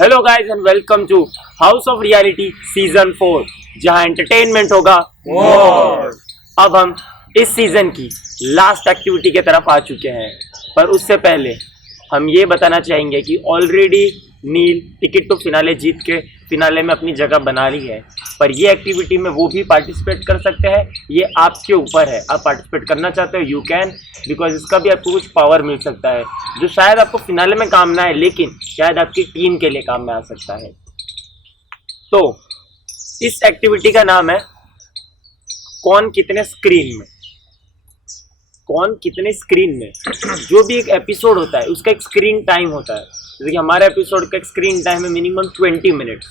Hello guys and welcome to house of reality season 4 जहां entertainment होगा मोर। अब हम इस सीजन की लास्ट एक्टिविटी की तरफ आ चुके हैं, पर उससे पहले हम ये बताना चाहेंगे कि already Neel ticket to finale जीत के फिनाले में अपनी जगह बना ली है, पर ये एक्टिविटी में वो भी पार्टिसिपेट कर सकते हैं। ये आपके ऊपर है, आप पार्टिसिपेट करना चाहते हो यू कैन, बिकॉज इसका भी आपको कुछ पावर मिल सकता है जो शायद आपको फिनाले में काम ना आए लेकिन शायद आपकी टीम के लिए काम में आ सकता है। तो इस एक्टिविटी का नाम है कौन कितने स्क्रीन में। कौन कितने स्क्रीन में जो भी एक एपिसोड होता है उसका एक स्क्रीन टाइम होता है। जैसे कि हमारे एपिसोड का एक स्क्रीन टाइम है मिनिमम 20 मिनट्स।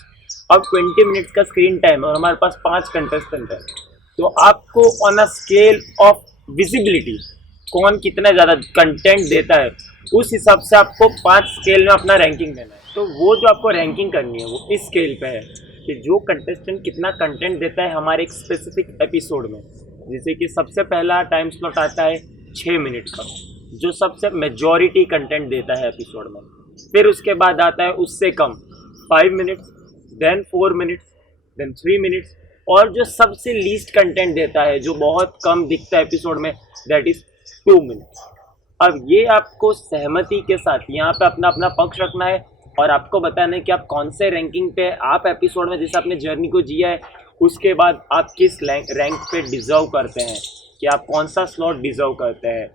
अब 20 मिनट्स का स्क्रीन टाइम है और हमारे पास 5 कंटेस्टेंट है, तो आपको on a scale of visibility कौन कितना ज़्यादा कंटेंट देता है उस हिसाब से आपको 5 स्केल में अपना रैंकिंग देना है। तो वो जो आपको रैंकिंग करनी है वो इस स्केल पे है कि जो कंटेस्टेंट कितना कंटेंट देता है हमारे एक स्पेसिफिक एपिसोड में। जैसे कि सबसे पहला टाइम स्लॉट आता है 6 मिनट का, जो सबसे मेजॉरिटी कंटेंट देता है एपिसोड में। फिर उसके बाद आता है उससे कम 5 minutes, then 4 minutes, then 3 minutes, और जो सबसे लीस्ट कंटेंट देता है जो बहुत कम दिखता है एपिसोड में, दैट इज़ 2 मिनट्स। अब ये आपको सहमति के साथ यहाँ पे अपना अपना पक्ष रखना है और आपको बताना है कि आप कौन से रैंकिंग पे आप एपिसोड में जैसे आपने जर्नी को जिया है उसके बाद आप किस रैंक पे डिज़र्व करते हैं, कि आप कौन सा स्लॉट डिज़र्व करते हैं।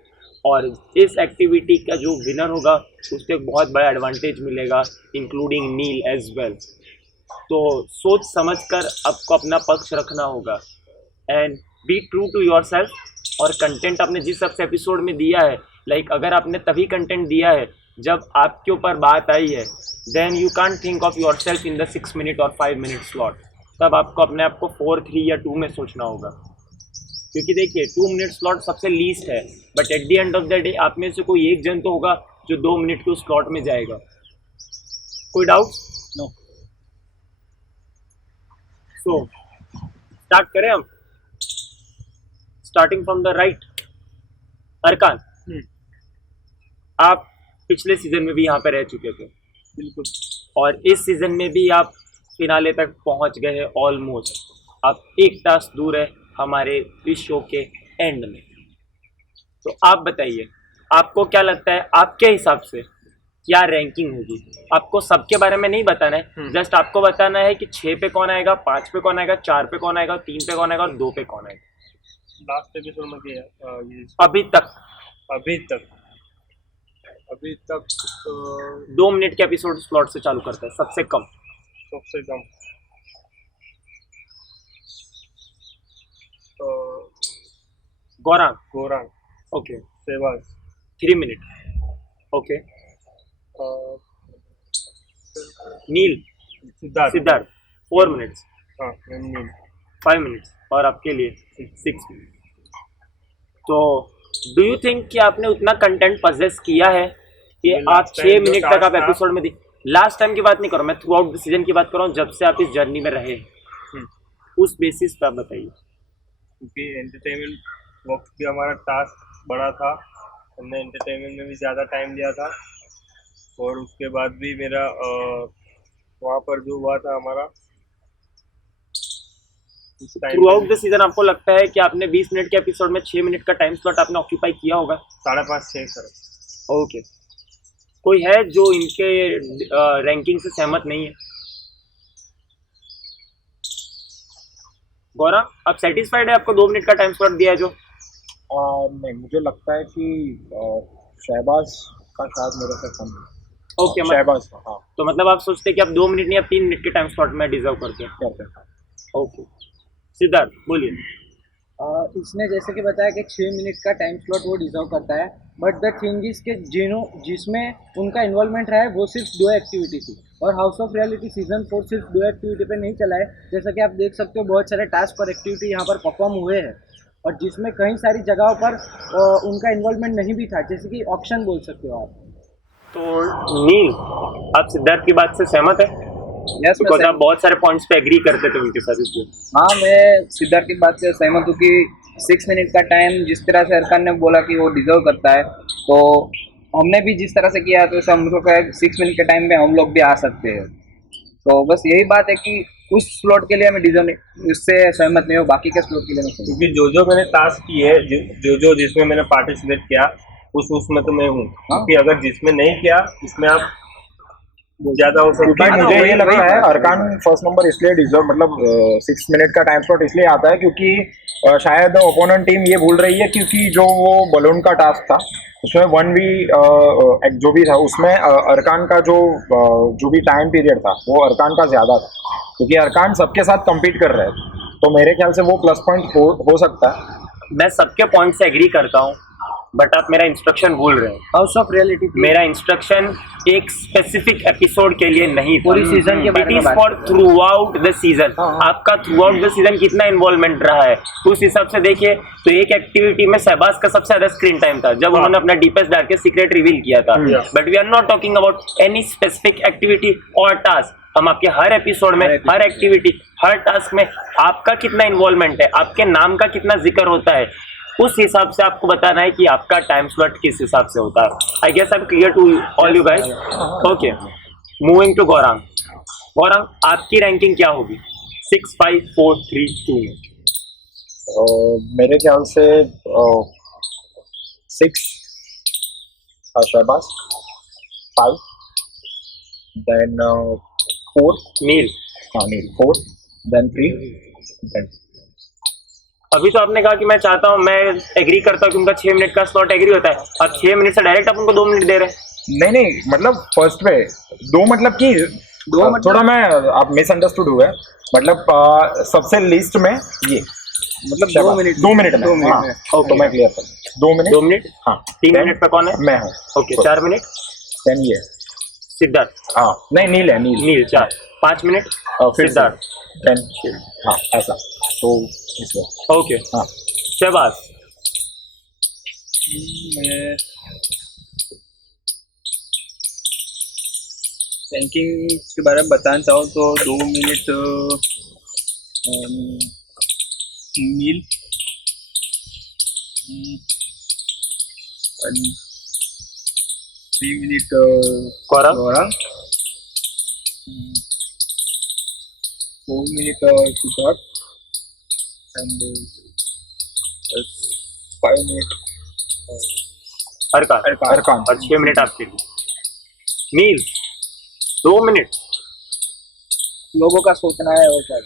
और इस एक्टिविटी का जो विनर होगा उसको एक बहुत बड़ा एडवांटेज मिलेगा, इंक्लूडिंग नील एज वेल। तो सोच समझ कर आपको अपना पक्ष रखना होगा and be true to yourself. और कंटेंट आपने जिस सबसे एपिसोड में दिया है, लाइक अगर आपने तभी कंटेंट दिया है जब आपके ऊपर बात आई है, then you can't think of yourself in the 6 minute और 5 मिनट स्लॉट। तब आपको अपने आप को 4, 3 या 2 में सोचना होगा, क्योंकि देखिए 2 मिनट स्लॉट सबसे लीस्ट है, but at the end of the day आप में से कोई एक जन तो होगा जो 2 मिनट के उस स्लॉट में जाएगा। कोई डाउट? नो। सो स्टार्ट करें हम, स्टार्टिंग फ्रॉम द राइट। अरकान, आप पिछले सीजन में भी यहाँ पे रह चुके थे। बिल्कुल। और इस सीजन में भी आप फिनाले तक पहुँच गए हैं ऑलमोस्ट। आप एक टास्क दूर है हमारे इस शो के एंड में। तो आप बताइए आपको क्या लगता है, आपके हिसाब से क्या रैंकिंग होगी। आपको सबके बारे में नहीं बताना है, जस्ट आपको बताना है कि 6 पे कौन आएगा, 5 पे कौन आएगा, 4 पे कौन आएगा, 3 पे कौन आएगा और 2 पे कौन आएगा। लास्ट एपिसोड में क्या है? ये अभी तक अभी तक 2 मिनट के एपिसोड स्लॉट से चालू करते हैं, सबसे कम। सबसे कम गौरांग ओके, सेवाज 3 मिनट ओके। नील सिद्धार्थ 4 मिनट्स, हाँ नील 5 मिनट्स और आपके लिए 6 मिनट। तो डू यू थिंक कि आपने उतना कंटेंट पजेस किया है कि आप 6 मिनट तक आप एपिसोड में लास्ट टाइम की बात नहीं करो, मैं थ्रू आउट द सीजन की बात कर रहा हूँ, जब से आप इस जर्नी में रहे उस बेसिस पे आप बताइए। क्योंकि एंटरटेनमेंट वक्त भी हमारा टास्क बड़ा था, हमने एंटरटेनमेंट में भी ज़्यादा टाइम दिया था, और उसके बाद भी मेरा वहाँ पर जो हुआ था हमारा थ्रू आउट द सीजन आपको लगता है कि आपने 20 मिनट के एपिसोड में 6 मिनट का टाइम स्लॉट आपने ऑक्यूपाई किया होगा? 5.5-6 सर। ओके, कोई है जो इनके रैंकिंग से सहमत नहीं है? गौरव, आप सेटिस्फाइड है आपको 2 मिनट का टाइम स्लॉट दिया है जो? नहीं, मुझे लगता है कि शहबाज का शायद मेरे से कम है। ओके, शहबाज का, हाँ। तो मतलब आप सोचते हैं कि आप 2 मिनट नहीं आप 3 मिनट के टाइम स्लॉट में डिजर्व करते हैं? ओके, सिद्धार्थ बोलिए। इसने जैसे कि बताया कि 6 मिनट का टाइम स्लॉट वो डिजर्व करता है, बट द थिंग इज के जिसमें उनका इन्वॉल्वमेंट रहा है वो सिर्फ 2 एक्टिविटी थी, और हाउस ऑफ रियलिटी सीजन 4 सिर्फ 2 एक्टिविटी पे नहीं चला है। जैसा कि आप देख सकते हो बहुत सारे टास्क और एक्टिविटी यहाँ पर परफॉर्म हुए हैं, और जिसमें कई सारी जगहों पर उनका इन्वॉल्वमेंट नहीं भी था, जैसे कि ऑप्शन बोल सकते हो आप। तो नील, आप सिद्धार्थ की बात से सहमत है? यस, बिकॉज आप बहुत सारे पॉइंट्स पे एग्री करते थे उनके साथ इसलिए। हाँ, मैं सिद्धार्थ की बात से सहमत हूँ कि 6 मिनट का टाइम जिस तरह से अरकान ने बोला कि वो डिजर्व करता है, तो हमने भी जिस तरह से किया तो हम लोग का 6 मिनट के टाइम में हम लोग भी आ सकते हैं। तो बस यही बात है कि उस स्लॉट के लिए मैं डिजर्व नहीं, उससे सहमत नहीं हूँ, बाकी के स्लॉट के लिए मैं सहमत क्योंकि जो मैंने टास्क किए, जो जिसमें मैंने पार्टिसिपेट किया उसमें तो मैं हूँ। क्योंकि अगर जिसमें नहीं किया उसमें आप ज्यादा हो सकता क्योंकि है। मुझे ये वही- लगता वही है बात है। अरकान फर्स्ट नंबर इसलिए डिजर्व, मतलब 6 मिनट का टाइम स्लॉट इसलिए आता है क्योंकि शायद ओपोनेंट टीम ये भूल रही है, क्योंकि जो वो बलून का टास्क था उसमें 1v जो भी था उसमें अरकान का जो भी टाइम पीरियड था वो अरकान का ज़्यादा था, क्योंकि अरकान सबके साथ compete कर रहे थे, तो मेरे ख्याल से वो प्लस पॉइंट हो सकता है। मैं सबके पॉइंट से एग्री करता हूँ, बट आप मेरा इंस्ट्रक्शन भूल रहे हैं। हाउस ऑफ रियलिटी मेरा इंस्ट्रक्शन एक स्पेसिफिक एपिसोड के लिए नहीं था, पूरी सीजन के बारे इट में इज बात for through out the season. आपका थ्रू आउट द सीजन कितना इन्वॉल्वमेंट रहा है उस हिसाब से देखिए। तो एक एक्टिविटी में शहबाज का सबसे ज्यादा स्क्रीन टाइम था जब उन्होंने अपना डीपेस्ट डाल के सीक्रेट रिवील किया था। But we are not talking about any specific activity और टास्क। हम आपके हर एपिसोड में, हर एक्टिविटी, हर टास्क में आपका कितना इन्वॉल्वमेंट है, आपके नाम का कितना जिक्र होता है, उस हिसाब से आपको बताना है कि आपका टाइम स्लॉट किस हिसाब से होता है। I guess I am clear to all you guys. Okay, moving to Gaurang. Gaurang, आपकी रैंकिंग क्या होगी 6, 5, 4, 3, 2 में? मेरे ख्याल से 6 शहबाज, 5 देन 4, नील, हाँ नील 4 देन 3 देन। अभी तो आपने कहा कि मैं चाहता हूं, मैं एग्री करता हूं कि उनका 6 मिनट का स्लॉट एग्री होता है। अब 6 मिनट से डायरेक्ट आप उनको 2 मिनट दे रहे हैं। नहीं मतलब फर्स्ट पे 2 मतलब कि 2 मतलब थोड़ा मैं आप मिसअंडरस्टूड हुए, मतलब सबसे लिस्ट में ये मतलब 2 मिनट 2 मिनट में, 2 मिनट हाँ, में। तो मैं क्लियर कर 2 मिनट 2 मिनट, हाँ 3 Then मिनट पे कौन है? मैं हूँ। ओके, 4 मिनट देन ये सिद्धार्थ, हाँ नहीं नील है नील नील 4, 5 मिनट फिर सिद्धार्थ। देन हाँ ऐसा तो इसमें ओके, हाँ शहबाज। मैं रैंकिंग के बारे में बताना चाहूँ तो 2 minute Neel, 3 minute Gaurav, Gaurav, 4 minute Siddharth and 5 minute Arkan, Arkan और 6 मिनट आपके लिए। नील 2 मिनट। लोगों का सोचना है और क्या,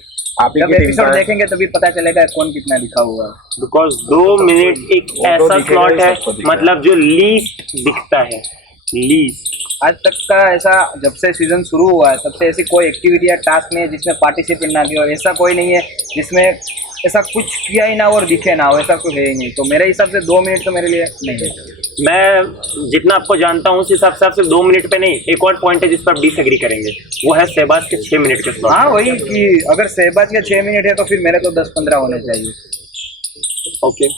आप ही जब की टीम एपिसोड का है। देखेंगे तभी पता चलेगा कौन कितना लिखा हुआ है। बिकॉज 2 मिनट एक वो तो ऐसा दिखेगा ही, स्लॉट है, सबको दिखेगा। मतलब जो लीस्ट दिखता है, लीस्ट। आज तक का ऐसा, जब से सीजन शुरू हुआ है तब से ऐसी कोई एक्टिविटी या टास्क नहीं है जिसमें पार्टिसिपेट ना किया, और ऐसा कोई नहीं है जिसमें ऐसा कुछ किया ही ना और दिखे ना हो, ऐसा कुछ है ही नहीं। तो मेरे हिसाब से 2 मिनट तो मेरे लिए नहीं है। मैं जितना आपको जानता हूँ उस हिसाब से आप सिर्फ 2 मिनट पे नहीं, एक और पॉइंट है जिस पर आप डिसएग्री करेंगे, वो है शहबाज के 6 मिनट के स्लॉट। हाँ वही कि अगर शहबाज के 6 मिनट है तो फिर मेरे तो 10-15 होने चाहिए। ओके,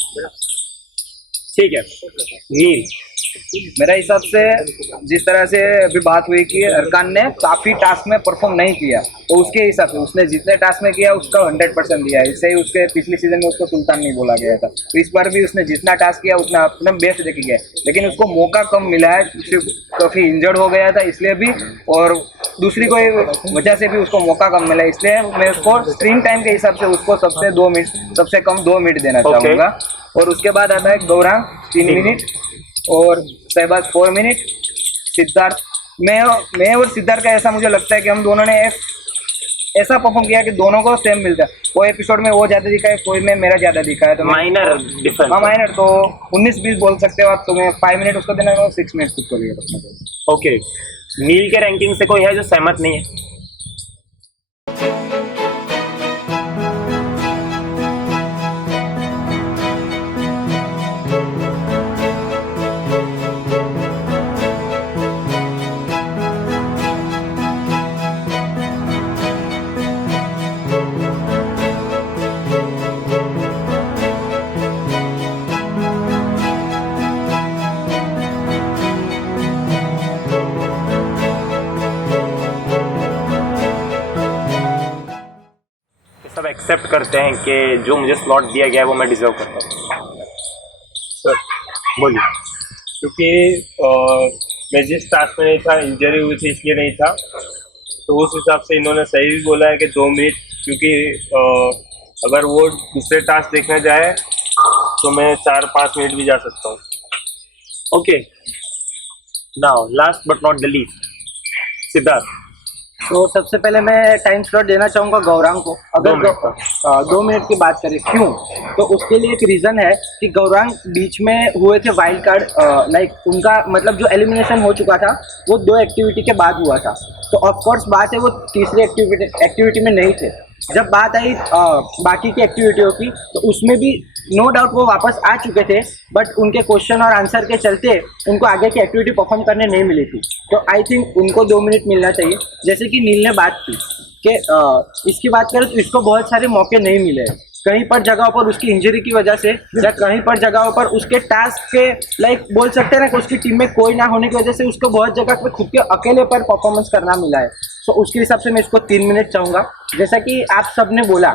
ठीक है। नील, मेरा हिसाब से जिस तरह से अभी बात हुई कि अरकान ने काफ़ी टास्क में परफॉर्म नहीं किया, तो उसके हिसाब से उसने जितने टास्क में किया उसका 100% दिया है। इससे ही उसके पिछली सीजन में उसको सुल्तान नहीं बोला गया था, तो इस बार भी उसने जितना टास्क किया उतना अपना बेस्ट देके गया, लेकिन उसको मौका कम मिला है, काफ़ी इंजर्ड हो गया था इसलिए भी, और दूसरी कोई वजह से भी उसको मौका कम मिला, इसलिए मैं उसको स्क्रीन टाइम के हिसाब से उसको सबसे कम 2 मिनट देना चाहूँगा। और उसके बाद आता है गौरांग 3 मिनट और शहबाज 4 मिनट, सिद्धार्थ, मैं और सिद्धार्थ का ऐसा मुझे लगता है कि हम दोनों ने एक ऐसा परफॉर्म किया कि दोनों को सेम मिलता है। कोई एपिसोड में वो ज़्यादा दिखा है, कोई में मेरा ज़्यादा दिखा है, तो माइनर डिफरेंस। हाँ माइनर, तो 19-20 बोल सकते हो आप। तो मैं 5 मिनट उसको देना और 6 मिनट खुद को लिए रखना चाहिए। ओके, नील के रैंकिंग से कोई है जो सहमत नहीं है? सब एक्सेप्ट करते हैं कि जो मुझे स्लॉट दिया गया है वो मैं डिजर्व करता हूँ। सर बोलिए। क्योंकि मैं जिस टास्क में नहीं था, इंजरी हुई थी इसलिए नहीं था, तो उस हिसाब से इन्होंने सही भी बोला है कि 2 मिनट, क्योंकि अगर वो दूसरे टास्क देखने जाए तो मैं 4-5 मिनट भी जा सकता हूँ। Okay, now last but not the least, Siddharth. तो सबसे पहले मैं टाइम स्लॉट देना चाहूँगा गौरांग को। अगर 2 मिनट की बात करें, क्यों, तो उसके लिए एक रीज़न है कि गौरांग बीच में हुए थे वाइल्ड कार्ड, लाइक उनका मतलब जो एलिमिनेशन हो चुका था वो 2 एक्टिविटी के बाद हुआ था। तो ऑफकोर्स बात है वो तीसरी एक्टिविटी में नहीं थे। जब बात आई बाकी की एक्टिविटियों की, तो उसमें भी नो डाउट वो वापस आ चुके थे, बट उनके क्वेश्चन और आंसर के चलते उनको आगे की एक्टिविटी परफॉर्म करने नहीं मिली थी। तो आई थिंक उनको 2 मिनट मिलना चाहिए। जैसे कि नील ने बात की कि इसकी बात करें तो इसको बहुत सारे मौके नहीं मिले हैं। कहीं पर जगहों पर उसकी इंजरी की वजह से, या कहीं पर जगहों पर उसके टास्क के लाइक बोल सकते हैं ना कि उसकी टीम में कोई ना होने की वजह से उसको बहुत जगह पे खुद के अकेले पर परफॉर्मेंस करना मिला है। तो उसके हिसाब से मैं इसको 3 मिनट चाहूँगा। जैसा कि आप सब ने बोला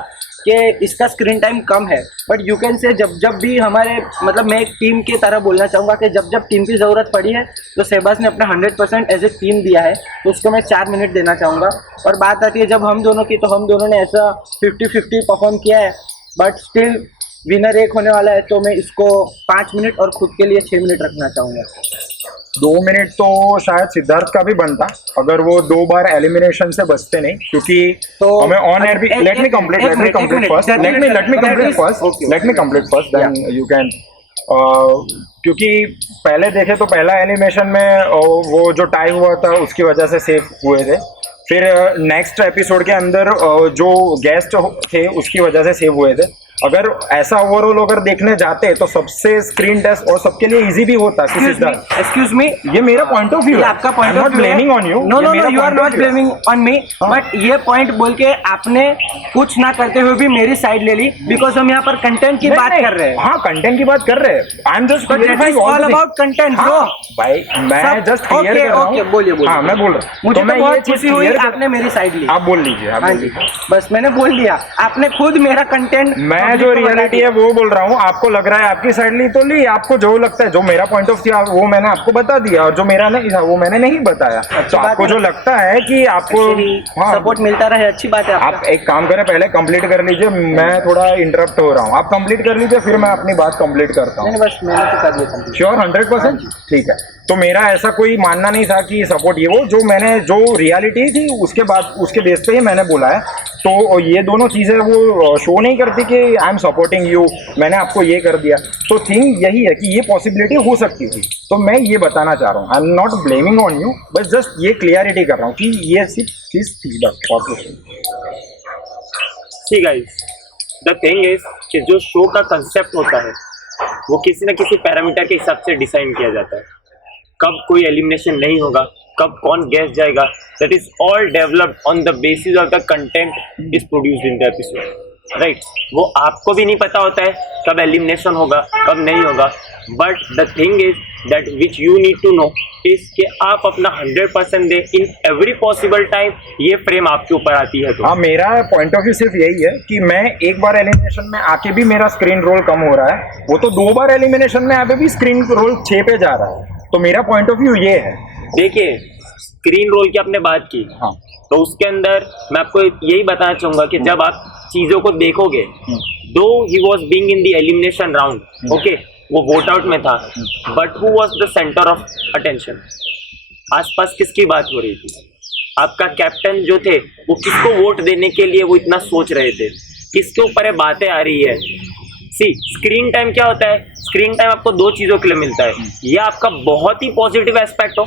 कि इसका स्क्रीन टाइम कम है, बट यू कैन से जब भी हमारे मतलब मैं एक टीम की तरह बोलना चाहूँगा कि जब टीम की ज़रूरत पड़ी है तो शहबाज ने अपना 100% एज ए टीम दिया है, तो उसको मैं 4 मिनट देना चाहूँगा। और बात आती है जब हम दोनों की, तो हम दोनों ने ऐसा 50-50 परफॉर्म किया है, बट स्टिल विनर एक होने वाला है, तो मैं इसको 5 मिनट और खुद के लिए 6 मिनट रखना चाहूँगा। 2 मिनट तो शायद सिद्धार्थ का भी बनता अगर वो 2 बार एलिमिनेशन से बचते नहीं, क्योंकि तो हमें ऑन एयर भी let me complete first then you can, क्योंकि पहले देखे तो पहला एलिमिनेशन में वो जो टाई हुआ था उसकी वजह से सेफ हुए थे, फिर नेक्स्ट एपिसोड के अंदर जो गेस्ट थे उसकी वजह से सेव हुए थे। अगर ऐसा ओवरऑल अगर देखने जाते तो सबसे स्क्रीन टेस्ट और सबके लिए इजी भी होता। एक्सक्यूज मी, ये मेरा पॉइंट ऑफ व्यू है, आपका point of view blaming on you. No no no, you are not blaming on me, but ये पॉइंट बोल के आपने कुछ ना करते हुए भी मेरी साइड ले ली, बिकॉज हम यहाँ पर कंटेंट की बात कर रहे हैं। हाँ, कंटेंट की बात कर रहे हैं। I am just all about content bro. भाई मैं जस्ट क्लियर कर रहा हूं। बोलिए। हाँ, मैं बोल रहा हूँ। मुझे तो बहुत खुशी हुई आपने मेरी साइड ली। आप बोल लीजिए। हाँ जी, बस मैंने बोल दिया, आपने खुद मेरा कंटेंट, मैं जो रियलिटी है वो बोल रहा हूँ। आपको लग रहा है आपकी साइड ली तो ली, आपको जो लगता है, जो मेरा पॉइंट ऑफ व्यू वो मैंने आपको बता दिया, और जो मेरा नहीं था वो मैंने नहीं बताया। तो आपको जो लगता है कि आपको सपोर्ट मिलता रहे, अच्छी बात है। आप एक काम करें, पहले कंप्लीट कर लीजिए, मैं थोड़ा इंटरप्ट हो रहा हूँ। आप कंप्लीट कर लीजिए, फिर मैं अपनी बात कंप्लीट करता हूँ। बस मैंने तो कर दिया। श्योर 100%? ठीक है। तो मेरा ऐसा कोई मानना नहीं था कि सपोर्ट ये वो, जो मैंने जो रियलिटी थी उसके बाद उसके बेस पे ही मैंने बोला है। तो ये दोनों चीज़ें वो शो नहीं करती कि आई एम सपोर्टिंग यू, मैंने आपको ये कर दिया। तो थिंग यही है कि ये पॉसिबिलिटी हो सकती थी, तो मैं ये बताना चाह रहा हूँ। I am not blaming on you, बस जस्ट ये क्लियरिटी कर रहा हूँ कि ये सिर्फ चीज़ थी बस, और कुछ नहीं। See guys, the thing is कि जो शो का कंसेप्ट होता है वो किसी न किसी पैरामीटर के हिसाब से डिसाइड किया जाता है। कब कोई एलिमिनेशन नहीं होगा, कब कौन गेस्ट जाएगा, that is all developed on the basis of the content is produced in the episode, right. वो आपको भी नहीं पता होता है कब एलिमिनेशन होगा, कब नहीं होगा, but the thing is that which you need to know is कि आप अपना 100% दें इन एवरी पॉसिबल टाइम। ये फ्रेम आपके ऊपर आती है। तो हाँ, मेरा पॉइंट ऑफ व्यू सिर्फ यही है कि मैं एक बार एलिमिनेशन में आके भी मेरा स्क्रीन रोल कम हो रहा है, वो तो 2 बार एलिमिनेशन में आके भी स्क्रीन रोल 6 पे जा रहा है। तो मेरा पॉइंट ऑफ व्यू ये है। देखिए, स्क्रीन रोल की आपने बात की, हाँ, तो उसके अंदर मैं आपको यही बताना चाहूंगा कि जब आप चीजों को देखोगे, दो he was being in the elimination round, okay, वो वोट आउट में था, but who was the centre of attention? आसपास किसकी बात हो रही थी? आपका कैप्टन जो थे वो किसको वोट देने के लिए वो इतना सोच रहे थे? किसके ऊपर ये बातें आ रही है? सी, स्क्रीन टाइम क्या होता है? स्क्रीन टाइम आपको 2 चीज़ों के लिए मिलता है। या आपका बहुत ही पॉजिटिव एस्पेक्ट हो,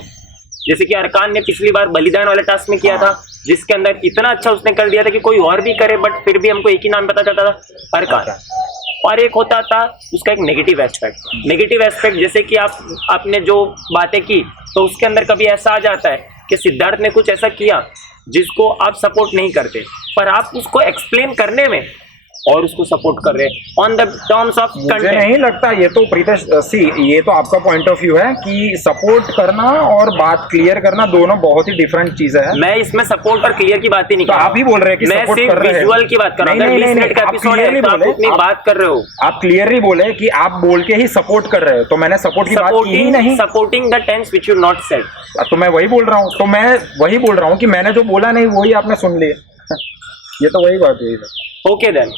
जैसे कि अरकान ने पिछली बार बलिदान वाले टास्क में किया था, जिसके अंदर इतना अच्छा उसने कर दिया था कि कोई और भी करे, बट फिर भी हमको एक ही नाम पता चलता था, अरकान। और एक होता था उसका एक नेगेटिव एस्पेक्ट, जैसे कि आपने जो बातें की, तो उसके अंदर कभी ऐसा आ जाता है कि सिद्धार्थ ने कुछ ऐसा किया जिसको आप सपोर्ट नहीं करते, पर आप उसको एक्सप्लेन करने में और उसको सपोर्ट कर रहे हैं ऑन द टर्म्स ऑफ मुझे कंटेंट। नहीं लगता, ये तो प्रीतेश सी, ये तो आपका पॉइंट ऑफ व्यू है कि सपोर्ट करना और बात क्लियर करना दोनों बहुत ही डिफरेंट चीजें हैं। मैं इसमें सपोर्ट और क्लियर की बात ही नहीं तो कर रहा आप ही बोल रहे हैं कि मैं सपोर्ट सिर्फ कर रहे हैं। विजुअल की बात कर रहा हूँ। नहीं, अगर नहीं, 20 मिनट का आप एपिसोड clearly है तो आप बोले, उतनी बात कर रहे हो। आप क्लियरली बोले कि आप बोल के ही सपोर्ट कर रहे हो, तो मैंने सपोर्ट की बात की ही नहीं। Supporting the tense which you not said. तो मैं वही बोल रहा हूँ, तो मैं वही बोल रहा हूँ कि मैंने जो बोला नहीं वही आपने सुन लिया। ये तो वही बात हुई है। Okay then,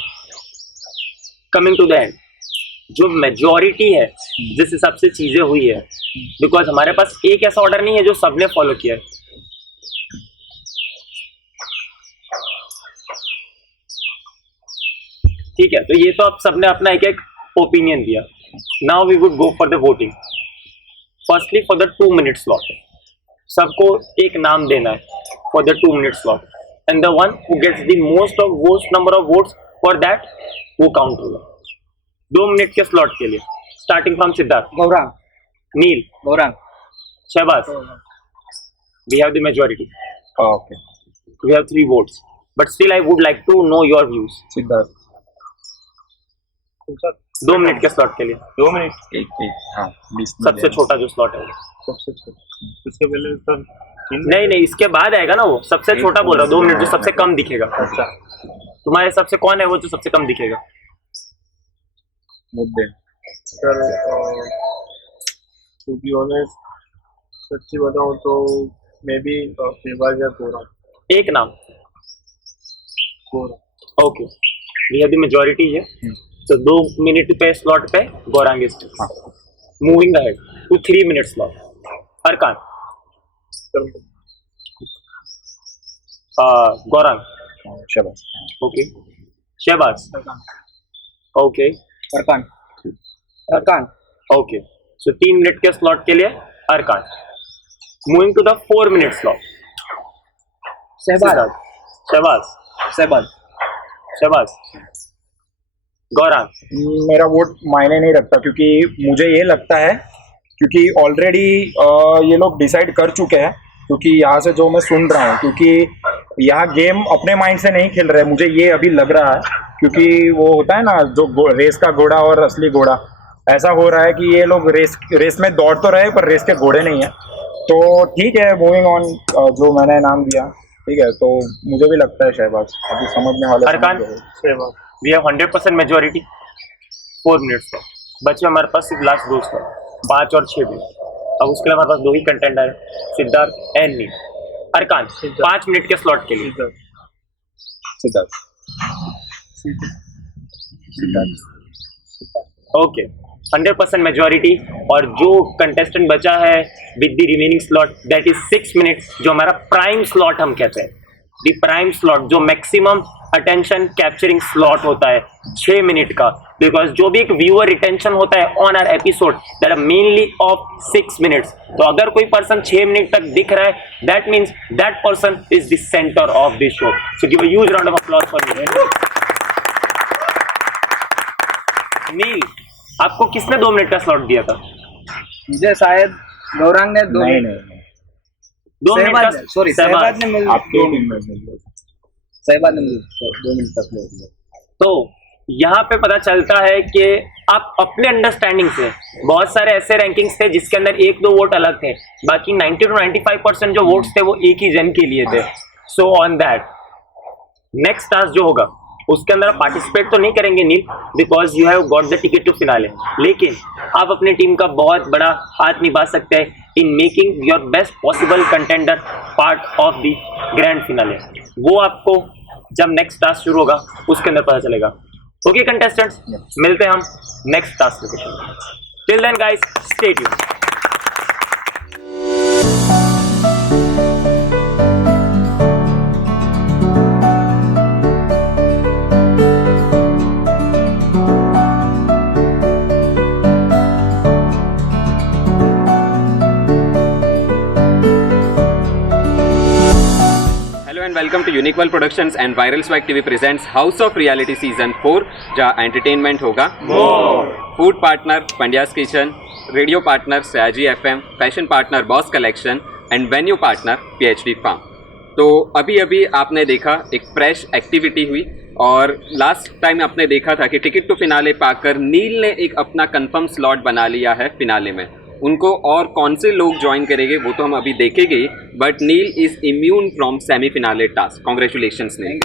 coming to the end, जो मेजॉरिटी है जिस हिसाब से चीजें हुई है, बिकॉज हमारे पास एक ऐसा ऑर्डर नहीं है जो सबने फॉलो किया है। ठीक है, तो ये तो आप सबने अपना एक एक ओपिनियन दिया। Now we would go for the voting. Firstly for the 2 minute slot, सबको एक नाम देना है for the 2 minute slot, and the one who gets the most number of votes for that वो काउंट होगा 2 मिनट के slot के लिए। Starting from Siddharth, Gaurang, Neel, Gaurang, Shahbaz. We have the majority, okay, we have 3 votes, but still I would like to know your views। Siddharth 2 minute के slot के लिए 2 minute एक हाँ, सबसे छोटा जो स्लॉट है वो। सबसे छोटा, उसके पहले सर नहीं नहीं, इसके बाद आएगा ना वो सबसे छोटा बोल रहा 2 मिनट जो सबसे कम दिखेगा। अच्छा, तुम्हारे हिसाब से कौन है वो जो सबसे कम दिखेगा? मुद्दे सर टू बी ऑनेस्ट सच्ची बताऊँ तो मे बी फेवर या कोरा। एक नाम, okay, we have the majority है, तो 2 मिनट पे स्लॉट पे Gaurang is moving ahead to 3 minute slot. Arkan, Gaurang, Shahbaz, okay, Shahbaz, okay, Arkan, Arkan, okay, so 3 minute के स्लॉट के लिए Arkan. Moving to the 4 minute slot, Shahbaz, Shahbaz, Shahbaz, Shahbaz, Gaurang. मेरा वोट मायने नहीं रखता, क्योंकि मुझे ये लगता है क्योंकि ऑलरेडी ये लोग डिसाइड कर चुके हैं, क्योंकि यहाँ से जो मैं सुन रहा हूँ, क्योंकि यहाँ गेम अपने माइंड से नहीं खेल रहे, मुझे ये अभी लग रहा है, क्योंकि वो होता है ना जो रेस का घोड़ा और असली घोड़ा, ऐसा हो रहा है कि ये लोग रेस में दौड़ तो रहे पर रेस के घोड़े नहीं है। तो ठीक है, मूविंग ऑन, जो मैंने नाम दिया ठीक है, तो मुझे भी लगता है शहबाज। अभी समझने वाले अरकान, वी हैव 100% मेजॉरिटी, 4 मिनट्स का बचे हमारे पास सिर्फ लास्ट 2 स्लॉट, 5 और 6 मिनट। अब उसके लिए हमारे पास 2 ही कंटेंडर है, सिद्धार्थ एंड नील। अरकान 5 मिनट के स्लॉट के लिए सिद्धार्थ, ओके, 100% मेजॉरिटी। और जो कंटेस्टेंट बचा है with the remaining slot that is 6 minute, जो हमारा प्राइम स्लॉट हम कहते हैं, द प्राइम स्लॉट जो मैक्सिमम अटेंशन कैप्चरिंग स्लॉट होता है 6 मिनट का, बिकॉज जो भी एक व्यूअर रिटेंशन होता है on our episode that are mainly of 6 minutes. तो अगर कोई पर्सन 6 मिनट तक दिख रहा है, that means that person is the centre of this show. So give a huge round of applause for me. Neel, आपको किसने 2 मिनट का स्लॉट दिया था? मुझे शायद गौरांग ने 2 नहीं मिनट, नहीं 2 मिनट का, सॉरी सहबाज ने मुझे आपके 2 टीम मिनट, में सहबाज ने मुझे 2 मिनट तक ले लिया। तो यहाँ पे पता चलता है कि आप अपने अंडरस्टैंडिंग से, बहुत सारे ऐसे रैंकिंग्स थे जिसके अंदर 1-2 वोट अलग थे, बाकी 90 to 95% जो वोट्स थे वो एक ही जन के लिए थे। So on that next task जो होगा उसके अंदर आप पार्टिसिपेट तो नहीं करेंगे Neel, because you have got the ticket to finale, लेकिन आप अपनी टीम का बहुत बड़ा हाथ निभा सकते हैं in making your best possible contender part of the grand finale. वो आपको जब नेक्स्ट टास्क शुरू होगा उसके अंदर पता चलेगा। ओके कंटेस्टेंट्स, मिलते हैं हम next task location. Till then guys, stay tuned. Welcome to Unique World Productions and Viral Swag TV presents House of Reality Season 4, जहाँ एंटरटेनमेंट होगा food partner Pandya's kitchen, radio partner Sayaji FM, fashion partner boss collection and venue partner PhD farm. तो अभी अभी आपने देखा एक fresh activity हुई और लास्ट टाइम आपने देखा था कि टिकट टू फिनाले पाकर नील ने एक अपना कंफर्म स्लॉट बना लिया है फिनाले में। उनको और कौन से लोग ज्वाइन करेंगे वो तो हम अभी देखेंगे, but Neel is immune from semifinale task. Congratulations Neel.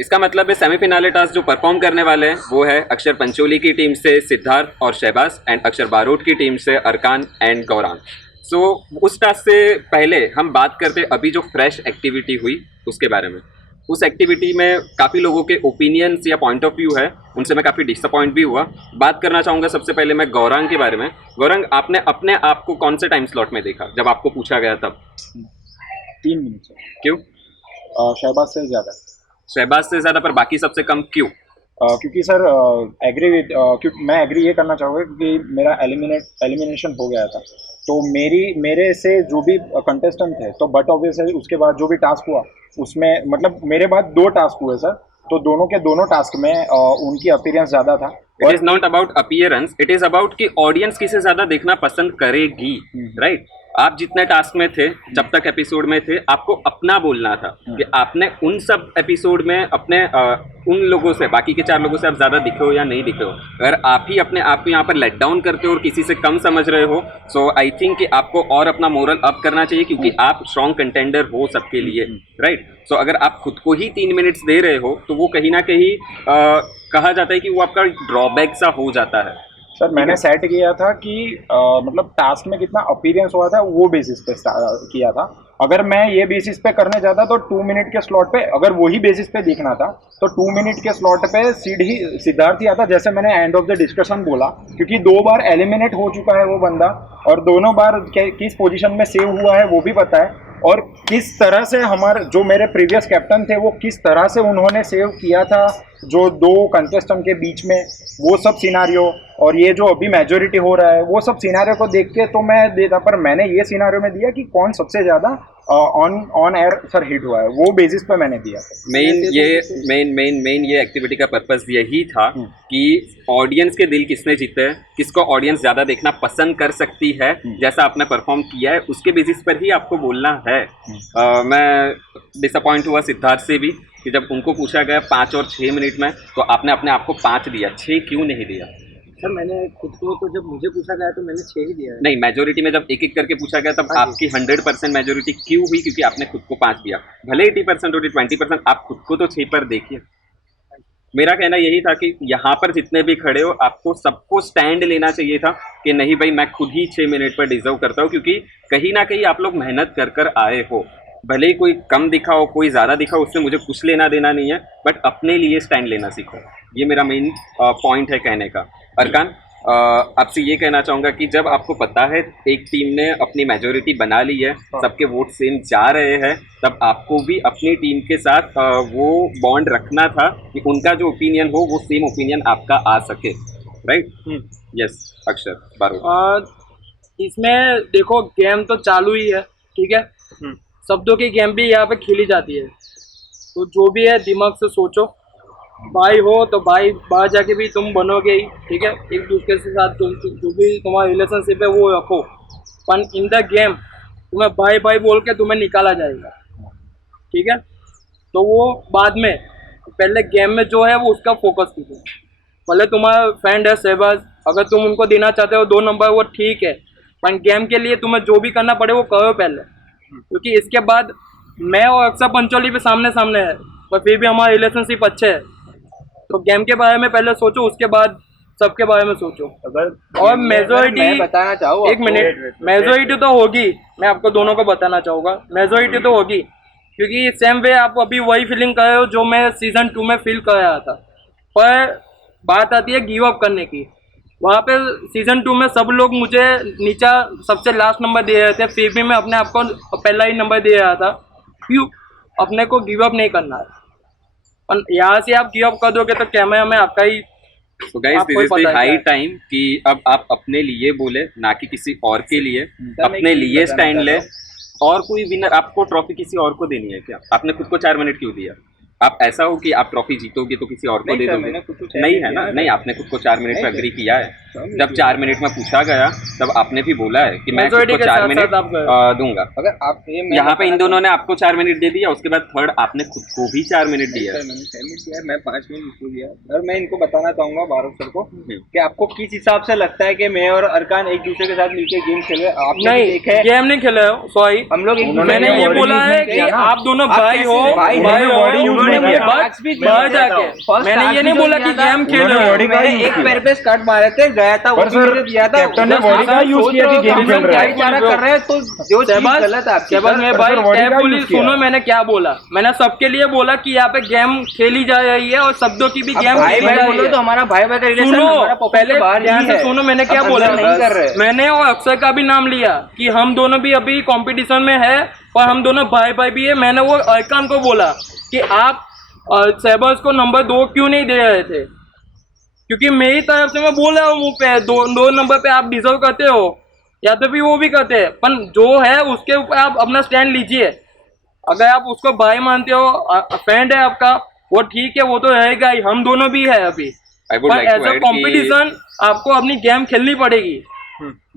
इसका मतलब है सेमीफिनाले टास्क जो परफॉर्म करने वाले हैं वो है अक्षर पंचोली की टीम से सिद्धार्थ और शहबाज एंड अक्षर बारोट की टीम से अरकान एंड गौरांग। सो उस टास्क से पहले हम बात करते अभी जो फ्रेश एक्टिविटी हुई उसके बारे में। उस एक्टिविटी में काफ़ी लोगों के ओपिनियंस या पॉइंट ऑफ व्यू है, उनसे मैं काफ़ी डिसअपॉइंट भी हुआ। बात करना चाहूँगा सबसे पहले मैं गौरांग के बारे में। गौरांग, आपने अपने आप को कौन से टाइम स्लॉट में देखा जब आपको पूछा गया तब? 3 मिनट से। क्यों? शहबाज से ज़्यादा। शहबाज से ज़्यादा, पर बाकी सबसे कम क्यों? क्योंकि सर एग्री विद क्योंकि मैं एग्री ये करना चाहूँगा क्योंकि मेरा एलिमिनेशन हो गया था, तो मेरे से जो भी कंटेस्टेंट थे, तो बट ऑब्वियसली उसके बाद जो भी टास्क हुआ उसमें मतलब मेरे बाद 2 टास्क हुए सर, तो दोनों के दोनों टास्क में उनकी अपीयरेंस ज़्यादा था। It is not about appearance, it is about कि ऑडियंस किसे ज़्यादा देखना पसंद करेगी, राइट? आप जितने टास्क में थे, जब तक एपिसोड में थे, आपको अपना बोलना था कि आपने उन सब एपिसोड में अपने उन लोगों से, बाकी के 4 लोगों से आप ज़्यादा दिखे हो या नहीं दिखे हो। अगर आप ही अपने आप को यहाँ पर लेट डाउन करते हो और किसी से कम समझ रहे हो, सो आई थिंक कि आपको और अपना मोरल अप करना चाहिए, क्योंकि आप स्ट्रॉन्ग कंटेंडर हो सबके लिए, राइट? सो अगर आप खुद को ही 3 मिनट्स दे रहे हो तो वो कहीं ना कहीं कहा जाता है कि वो आपका ड्रॉबैक सा हो जाता है। सर मैंने सेट किया था कि मतलब टास्क में कितना अपीयरेंस हुआ था वो बेसिस पे किया था। अगर मैं ये बेसिस पे करने जाता तो 2 मिनट के स्लॉट पे, अगर वही बेसिस पे देखना था तो 2 मिनट के स्लॉट पे सिद्धार्थ ही आता, जैसे मैंने एंड ऑफ द डिस्कशन बोला, क्योंकि 2 बार एलिमिनेट हो चुका है वो बंदा और दोनों बार किस पोजीशन में सेव हुआ है वो भी पता है, और किस तरह से हमारे जो मेरे प्रीवियस कैप्टन थे वो किस तरह से उन्होंने सेव किया था जो 2 कंटेस्टेंट के बीच में, वो सब सिनारियो और ये जो अभी मेजोरिटी हो रहा है वो सब सिनारियो को देख के तो मैं देता, पर मैंने ये सिनारियो में दिया कि कौन सबसे ज़्यादा ऑन एयर सर हिट हुआ है, वो बेसिस पे मैंने दिया। मेन ये एक्टिविटी का पर्पस यही था कि ऑडियंस के दिल किसने जीते हैं, किसको ऑडियंस ज़्यादा देखना पसंद कर सकती है, जैसा आपने परफॉर्म किया है उसके बेसिस पर ही आपको बोलना है। मैं डिसअपॉइंट हुआ सिद्धार्थ से भी कि जब उनको पूछा गया 5 और 6 मिनट में, तो आपने अपने आप को 5 दिया, 6 क्यों नहीं दिया? सर मैंने खुद को तो जब मुझे पूछा गया तो मैंने 6 ही दिया है। नहीं, मेजोरिटी में जब एक करके पूछा गया तब आपकी 100% मेजोरिटी क्यों हुई? क्योंकि आपने खुद को 5 दिया, भले 80% और 20%, आप खुद को तो 6 पर देखिए। मेरा कहना यही था कि यहाँ पर जितने भी खड़े हो आपको सबको स्टैंड लेना चाहिए था कि नहीं भाई मैं खुद ही 6 मिनट पर डिजर्व करता हूँ, क्योंकि कहीं ना कहीं आप लोग मेहनत कर आए हो। भले ही कोई कम दिखा हो कोई ज़्यादा दिखा हो, उससे मुझे कुछ लेना देना नहीं है, बट अपने लिए स्टैंड लेना सीखो। ये मेरा मेन पॉइंट है कहने का। अरकान, आपसे ये कहना चाहूँगा कि जब आपको पता है एक टीम ने अपनी मेजोरिटी बना ली है, सबके वोट सेम जा रहे हैं, तब आपको भी अपनी टीम के साथ वो बॉन्ड रखना था कि उनका जो ओपिनियन हो वो सेम ओपिनियन आपका आ सके, राइट? यस अक्षर बारोट। इसमें देखो गेम तो चालू ही है, ठीक है, शब्दों की गेम भी यहाँ पे खेली जाती है, तो जो भी है दिमाग से सोचो। भाई हो तो भाई बाहर जाके भी तुम बनोगे ही, ठीक है, एक दूसरे के साथ जो भी तुम्हारा रिलेशनशिप है वो रखो, पर इन द गेम तुम्हें भाई भाई बोल के तुम्हें निकाला जाएगा, ठीक है? तो वो बाद में, पहले गेम में जो है वो उसका फोकस कीजिए। भले तुम्हारा फ्रेंड है शहबाज, अगर तुम उनको देना चाहते हो 2 नंबर वो ठीक है, पर गेम के लिए तुम्हें जो भी करना पड़े वो करो पहले, क्योंकि इसके बाद मैं और अक्षर पंचोली पे सामने सामने है, पर फिर भी हमारा रिलेशनशिप अच्छे है। तो गेम के बारे में पहले सोचो, उसके बाद सबके बारे में सोचो। और मेजोरिटी बताना चाहूँ, एक मिनट, मेजोरिटी तो होगी, मैं आपको दोनों को बताना चाहूँगा, मेजोरिटी तो होगी, क्योंकि सेम वे आप अभी वही फीलिंग कर रहे हो जो मैं सीजन 2 में फील कर रहा था। पर बात आती है गिव अप करने की, वहाँ पे सीजन 2 में सब लोग मुझे नीचा सबसे लास्ट नंबर दे रहे थे, फिर भी मैं अपने आप को पहला ही नंबर दे रहा था। क्यों? अपने को गिव अप नहीं करना है, और यहाँ से आप गिव अप कर दोगे तो कैमरा में आपका ही। So guys, this is the high time कि अब आप अपने लिए बोले, ना कि किसी और के लिए, अपने लिए स्टैंड ले। और कोई विनर, आपको ट्रॉफी किसी और को देनी है क्या? आपने खुद को 4 मिनट क्यों दिया? आप ऐसा हो कि आप ट्रॉफी जीतोगे तो किसी और को दे दोगे? नहीं है ना, नहीं, आपने खुद को 4 मिनट पे एग्री किया है। जब 4 मिनट में पूछा गया तब आपने भी बोला है कि मैं खुद को 4 मिनट दूंगा। अगर आप यहाँ पे इन दोनों ने आपको 4 मिनट दे दिया, उसके बाद थर्ड आपने खुद को भी 4 मिनट दिया। मैं 5 मिनट इसको दिया और मैं इनको बताना चाहूंगा बारह सर को कि आपको किस हिसाब से लगता है कि मैं और अरकान एक दूसरे के साथ मिलकर गेम खेले? आपने नहीं, देखे गेम नहीं खेले हो, सॉरी। हम लोग मैंने ये बोला है कि आप दोनों भाई हो, बाहर जाके। मैंने ये नहीं बोला कि गेम खेलो। मैंने एक पैर पे स्कर्ट मारे थे, गया था वो भी दिया था। कैप्टन ने बॉडी का यूज किया कि गेम खेल रहा है। भाईचारा कर रहे हैं तो जो चीज गलत है आपकी। शहबाज मेरे भाई केयरफुली सुनो मैंने क्या बोला। मैंने सबके लिए बोला कि यहाँ पे गेम खेली जा रही है और शब्दों की भी गेम भाई खेली भाई जा बोलो रही तो है। हमारा भाई भाई का रिलेशन सुनो पहले ध्यान से सुनो मैंने क्या बोला। नहीं कर रहे। मैंने और अक्षय का भी नाम लिया कि हम दोनों भी अभी कंपटीशन में है और हम दोनों भाई भाई भी है। मैंने वो अरकान को बोला कि आप शहबाज को नंबर 2 क्यों नहीं दे रहे थे, क्योंकि मेरी तरफ से मैं बोल रहा हूँ मुंह पे दो नंबर पे आप डिजर्व करते हो, या तो भी वो भी करते हैं, पर जो है उसके ऊपर आप अपना स्टैंड लीजिए। अगर आप उसको भाई मानते हो, फ्रेंड है आपका, वो ठीक है, वो तो रहेगा ही, हम दोनों भी है अभी। पर एज अ कॉम्पिटिशन आपको अपनी गेम खेलनी पड़ेगी।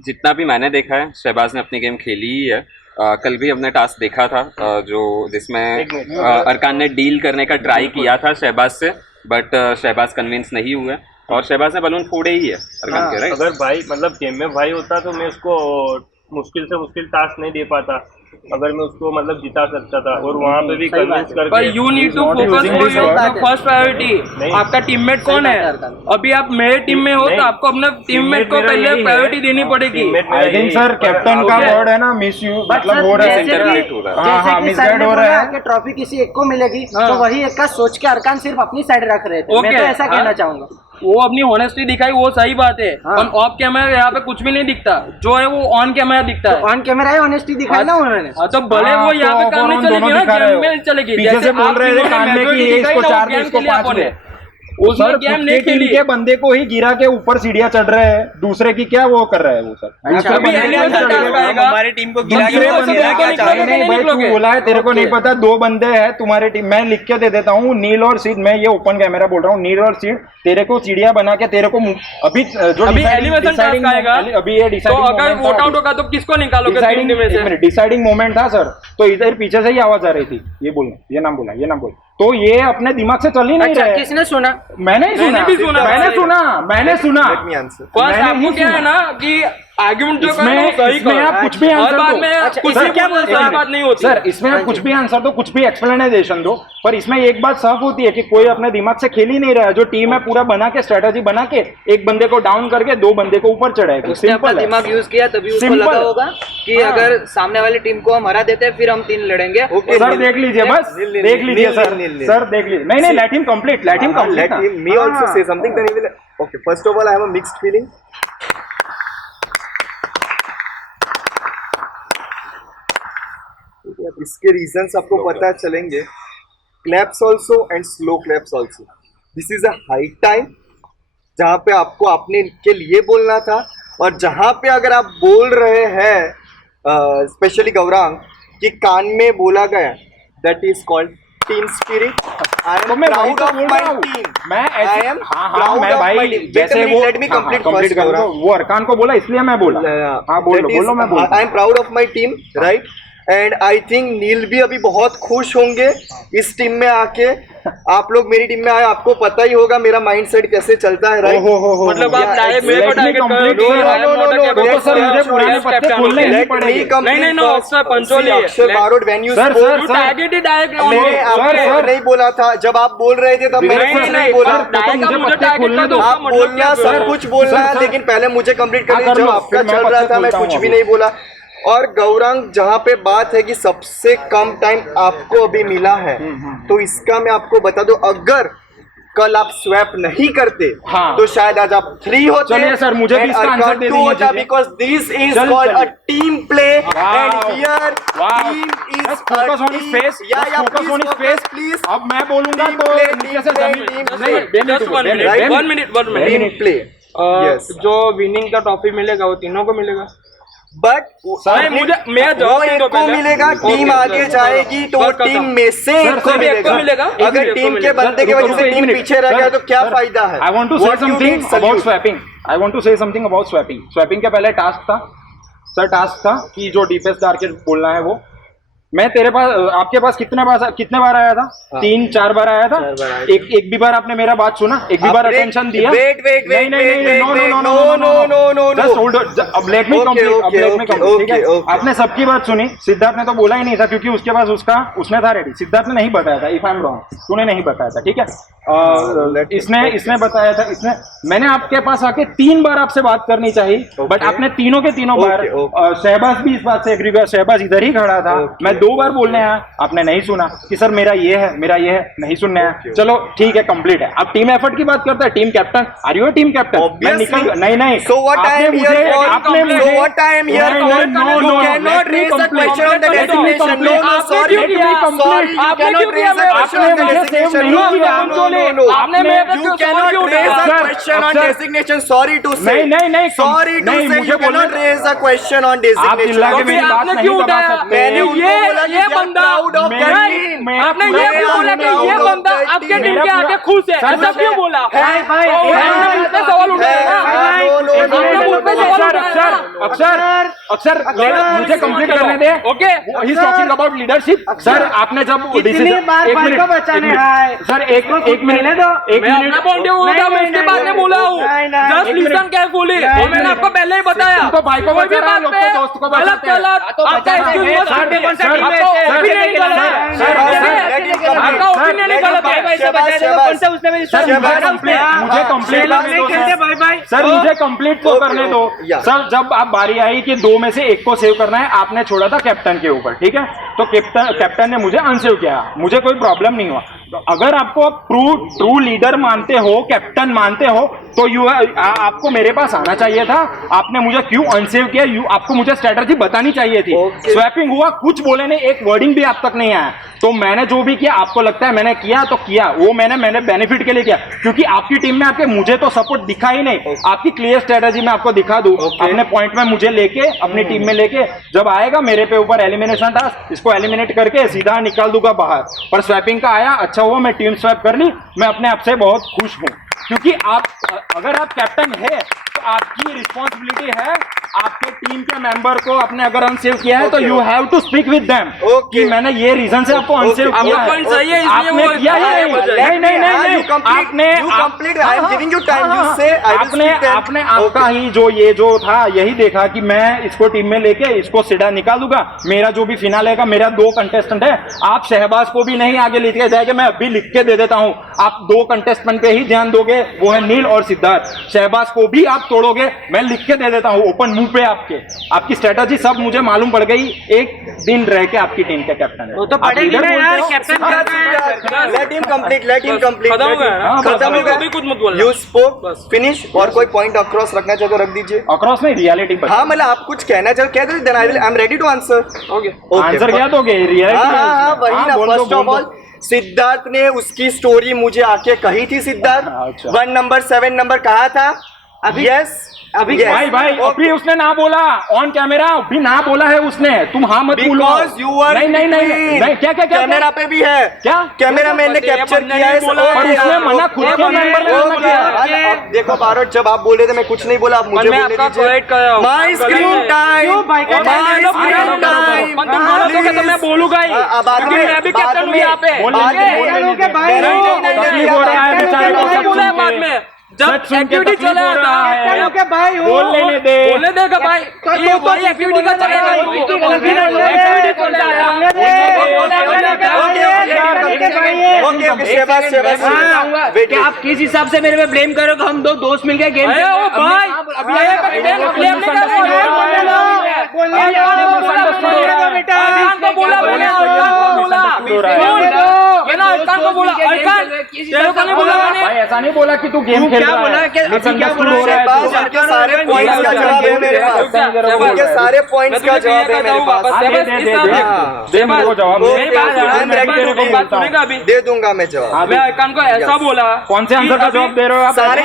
जितना भी मैंने देखा है शहबाज ने अपनी गेम खेली ही है। कल भी हमने टास्क देखा था जो जिसमें अरकान ने डील करने का ट्राई किया था शहबाज से, बट शहबाज कन्विंस नहीं हुए और शहबाज ने बलून फोड़े ही है अरकान के। राइट, अगर भाई मतलब गेम में भाई होता तो मैं उसको मुश्किल से मुश्किल टास्क नहीं दे पाता, अगर मैं उसको मतलब जिता सकता था। और वहाँ पे भी कन्विंस पर करके you need to focus for your first priority. आपका टीममेट कौन है? अभी आप मेरे टीम में हो तो आपको अपने टीममेट को पहले प्रायोरिटी देनी पड़ेगी। आई थिंक सर कैप्टन का वर्ड है ना मिस यू, मतलब हो रहा है, इंटरप्रेट हो रहा है। हाँ हाँ मिसगाइड हो रहा है। ट्रॉफी किसी एक को मिलेगी हाँ। तो वही एक का सोच के अरकान सिर्फ अपनी साइड रख रहे थे। मैं तो ऐसा कहना चाहूंगा। वो अपनी ऑनेस्टी दिखाई, वो सही बात है। हाँ। और ऑफ कैमरा यहाँ पे कुछ भी नहीं दिखता, जो है वो ऑन कैमरा दिखता है। ऑन कैमरा है ऑनेस्टी दिखाई ना उन्होंने। हाँ तो भले वो यहाँ पे काम नहीं चलेगी ना, गेम में चलेगी। पीछे से बोल रहे थे कान में कि ये इसको 4 दे इसको 5 दे। उसने गेम नहीं खेली। के बंदे को ही गिरा के ऊपर सीढ़ियां चढ़ रहे हैं, दूसरे की क्या वो कर रहा है वो सर। अभी एलिमिनेशन टास्क आएगा। हमारी टीम को गिरा दूसरे के बंदे क्या चाहेंगे? नहीं भाई, तू बोला है तेरे को नहीं पता, 2 बंदे हैं तुम्हारी टीम। मैं लिख के दे देता हूँ, नील और सीध, मैं ये ओपन कैमरा बोल रहा हूँ, नील और सीध तेरे को सीढ़ियां बना के तेरे को अभी जो अभी एलिमिनेशन टास्क आएगा, अभी ये तो अगर वोट आउट होगा तो किसको निकालोगे टीम में से? डिसाइडिंग मोमेंट था सर, तो इधर पीछे से ही आवाज आ रही थी, ये बोलना, ये नाम बोला, ये नाम बोल, तो ये अपने दिमाग से चल ही नहीं रहा है। किसने सुना? मैंने सुना, मैंने सुना। फर्स्ट आपको क्या है ना कि आर्गुमेंट जो करना है सही इसमें करो। आप कुछ भी हर आंसर बात दो। में कुछ भी क्या बोलते हैं, बात नहीं होती सर इसमें आप कुछ भी आंसर दो, कुछ भी एक्सप्लेनेशन दो, पर इसमें एक बात साफ होती है कि कोई अपने दिमाग से खेल ही नहीं रहा है। जो टीम है पूरा बना के स्ट्रेटेजी बना के एक बंदे को डाउन करके 2 बंदे को ऊपर चढ़ाएगा। उसने अपना सिंपल है। दिमाग यूज किया तभी उसको Simple लगा है। होगा कि अगर सामने वाली टीम को हम हरा देते हैं फिर हम 3 लड़ेंगे। सर देख लीजिए, बस देख लीजिए सर, सर देख लीजिए। नहीं let him complete, let him complete. Let him, me also say something, then he will. Okay, first of all, I have a mixed feeling. इसके रीजंस आपको पता चलेंगे। Claps also and slow claps also. This is a high time जहाँ पे आपको अपने के लिए बोलना था, और जहाँ पे अगर आप बोल रहे हैं स्पेशली गौरांग कि कान में बोला गया, that is called team spirit. I am proud of my team. I am proud of my team. जैसे वो लेट मी कंप्लीट कंप्लीट कर दो, वो अरकान को बोला इसलिए मैं बोला। हाँ बोलो मैं बोल। I am proud of my team, right. And I think Neel भी अभी बहुत खुश होंगे इस टीम में आके। आप लोग मेरी टीम में आए, आपको पता ही होगा मेरा माइंडसेट कैसे चलता है, राइट। मतलब आप डायरेक्ट मेरे को टारगेट तो सर मुझे पुराने पत्ते खोलने नहीं पड़ेंगे। नहीं no Akshay Pancholi Akshay Barot when you you target ही डायरेक्ट मैंने आपको नहीं बोला था, जब आप बोल रहे थे तब मैंने कुछ नहीं बोला। मुझे टारगेट कर दो। आप बोलना सब कुछ बोलना है, लेकिन पहले मुझे कंप्लीट करनी। जब आपका चल रहा था मैं कुछ भी नहीं बोला। और गौरांग जहाँ पे बात है कि सबसे कम टाइम आपको अभी मिला है, तो इसका मैं आपको बता दूं, अगर कल आप स्वैप नहीं करते तो शायद आज आप 3 होते। चलिए सर, मुझे भी इसका आंसर दे दीजिए। Because this is called a team play and here team is focus on his face, focus on his face please. अब मैं बोलूंगा तो नीचे से जमीन। Team play. जो विनिंग का ट्रॉफी मिलेगा वो तीनों को मिलेगा। बट भाई मुझे मैं वो जवाब एक दो को पहले। मिलेगा, ओके, टीम सर, आगे सर, जाएगी तो बस खत्म। टीम में से एक को सिर्फ एक को मिलेगा। अगर एक को टीम के मिलेगा। बंदे की वजह से टीम पीछे रह गया तो क्या फायदा है? I want to say What you something need, about salute. swapping. I want to say something about swapping. Swapping के पहले टास्क था सर, टास्क था कि जो डीपेस्ट टारगेट बोलना है वो मैं तेरे पास आपके पास कितने बार आया था? 3-4 बार आया था। एक भी बार आपने मेरा बात सुना? एक भी बार आपने- अटेंशन दिया? wait, नहीं, no. Just hold it. अब let me Okay, complete, okay, ठीक है? okay. आपने सबकी बात सुनी, सिद्धार्थ ने तो बोला ही नहीं था क्योंकि उसके पास उसने था रेडी। सिद्धार्थ ने नहीं बताया था, इफ आई एम रॉन्ग, तूने नहीं बताया था, ठीक है? इसने बताया था, मैंने आपके पास आके 3 बार आपसे बात करनी चाहिए, बट आपने तीनों के तीनों बार शहबाज भी इस बात से एग्री किया, शहबाज इधर ही खड़ा था, मैं 2 बार बोलने आया, आपने नहीं सुना कि सर मेरा ये है, नहीं सुनने आया। चलो ठीक है, कंप्लीट है। अब टीम एफर्ट की बात करते हैं, team captain, are you team captain? मैं निकल नहीं। So what I am here for? आपने मुझे So what I am here for? You cannot raise the question on the designation. No, sorry. Sorry, you cannot raise the question on the designation. No. आपने मेरे पे You cannot raise the question on designation. Sorry to say. नहीं, Sorry to say you cannot raise the question on आप चिल्ला के designation. मेरी बात आपने नहीं क्यों दबा उठाया? सकते। मैंने उनको बोला कि ये they are बंदा proud of their team. आपने ये क्यों बोला कि ये बंदा आपके टीम के आगे खुश है? ऐसा क्यों बोला? भाई, आपने मुझ पे सवाल उठाया ना? आपने मुझ पे सवाल उठाया ना? अक्षर मुझे कंप्लीट करने दे। Okay he is talking about leadership. Sir आपने जब कितनी बार भाई को बचाने आए? सर एक मिनट मैं अपना पॉइंट ऑफ व्यू था, मैं इसके बाद में बोला हूँ। जस्ट लिसन केयरफुली, और मैंने आपको पहले ही बताया। तुम तो भाई को कोई भी बचा रहा है, बात लोग पे तो दोस्त को गलत बचाते हैं। गलत आपका excuse मत सर, दीजिए। सर, आपका सर, opinion ही गलत है। सर, आपका opinion ही गलत है। मुझे कंप्लीट तो करने दो। सर जब आप बारी आई कि 2 में से 1 को सेव करना है, आपने छोड़ा था कैप्टन के ऊपर, ठीक है? तो कैप्टन ने मुझे अनसेव किया, मुझे कोई प्रॉब्लम नहीं हुआ। तो अगर आपको ट्रू लीडर मानते हो, कैप्टन मानते हो, तो आपको मेरे पास आना चाहिए था। आपने मुझे क्यों अनसेव किया? आपको मुझे स्ट्रेटजी बतानी चाहिए थी। स्वैपिंग हुआ, कुछ बोले नहीं, एक वर्डिंग भी आप तक नहीं आया। तो मैंने जो भी किया, आपको लगता है मैंने किया तो किया, वो मैंने बेनिफिट के लिए किया, क्योंकि आपकी टीम में आके मुझे तो सपोर्ट दिखा ही नहीं। आपकी क्लियर स्ट्रेटजी मैं आपको दिखा दूं, अपने पॉइंट में मुझे लेके, अपनी टीम में लेके, जब आएगा मेरे पे ऊपर एलिमिनेशन टास्क, इसको एलिमिनेट करके सीधा निकाल दूंगा बाहर। पर स्वैपिंग का आया, अच्छा हुआ मैं टीम स्वैप कर ली, मैं अपने आप से बहुत खुश हूँ, क्योंकि अगर आप कैप्टन है तो आपकी रिस्पॉन्सिबिलिटी है आपके टीम के मेंबर को आपने अगर अनसेव किया है तो you have to speak with them कि मैंने ये रीजन से आपको अनसेव किया है। पॉइंट सही है, इसलिए आपने वो किया ही नहीं। आपने आपका ही जो था यही देखा कि मैं इसको टीम में लेके इसको सीधा निकाल दूंगा। मेरा जो भी फिनाले का, मेरा 2 कंटेस्टेंट है, आप शहबाज को भी नहीं आगे लेके जाएंगे, मैं अभी लिख के दे देता हूं। आप 2 कंटेस्टेंट पे ही ध्यान दोगे, वो है नील और सिद्धार्थ। शहबाज को भी आप तोड़ोगे, मैं लिख के दे देता हूं ओपन मुंह पे। आपकी स्ट्रेटजी सब मुझे मालूम पड़ गई, एक दिन रह के आपकी टीम के कैप्टन है। वो तो पड़ेगी ना यार, कैप्टन Let him complete. खत्म हो गया ना? खत्म हो अभी कुछ मत बोलना। You spoke, finish, और कोई पॉइंट अक्रॉस रखना चाहे तो रख दीजिए। अक्रॉस में रियलिटी पर हाँ मतलब आप कुछ कहना चाहो कह दो, then I am ready to answer. Answer क्या दोगे? हाँ वही ना। फर्स्ट ऑफ ऑल सिद्धार्थ ने उसकी स्टोरी मुझे आके कही थी। सिद्धार्थ 1 नंबर 7 नंबर कहा था अभी। यस अभी भाई अभी उसने ना बोला ऑन कैमरा, अभी ना बोला है उसने। तुम हाँ मत बोलो। नहीं क्या कैमरा पे भी है। क्या कैमरा मैन ने कैप्चर किया है। पर उसने मना खुद के मेंबर ने मना किया। अब देखो भारत, जब आप बोल रहे थे मैं कुछ नहीं बोला, आप मुझे बोलने दीजिए। माय स्क्रीन टाइम, मैं बोलूंगा ही। अब आगे मैं भी कैप्टन हूँ यहाँ पे। तकलीफ हो रहा है बेचारे को, सब सुन बाद के। में जब सच सुन के एक्टिविटी तकलीफ चला हो रहा है। के भाई हो, बोल लेने दे। बोलने देगा भाई, ये भाई एक्टिविटी का चलेगा। आप किस हिसाब से मेरे पे ब्लेम करोगे? हम 2 दोस्त मिलकर गेम भाई अरकान को बोला, अरकान तेरे को नहीं बोला मैंने। भाई ऐसा नहीं बोला कि तू गेम खेल रहा है, मिसअंडरस्टूड हो रहा है शहबाज, उनके सारे पॉइंट्स का जवाब है मेरे पास, उनके सारे पॉइंट्स का जवाब है मेरे पास। दे मेरे को जवाब दे दूंगा मैं जवाब। मैं अरकान को ऐसा बोला, कौन से आंसर का जवाब दे रहे हो आप? सारे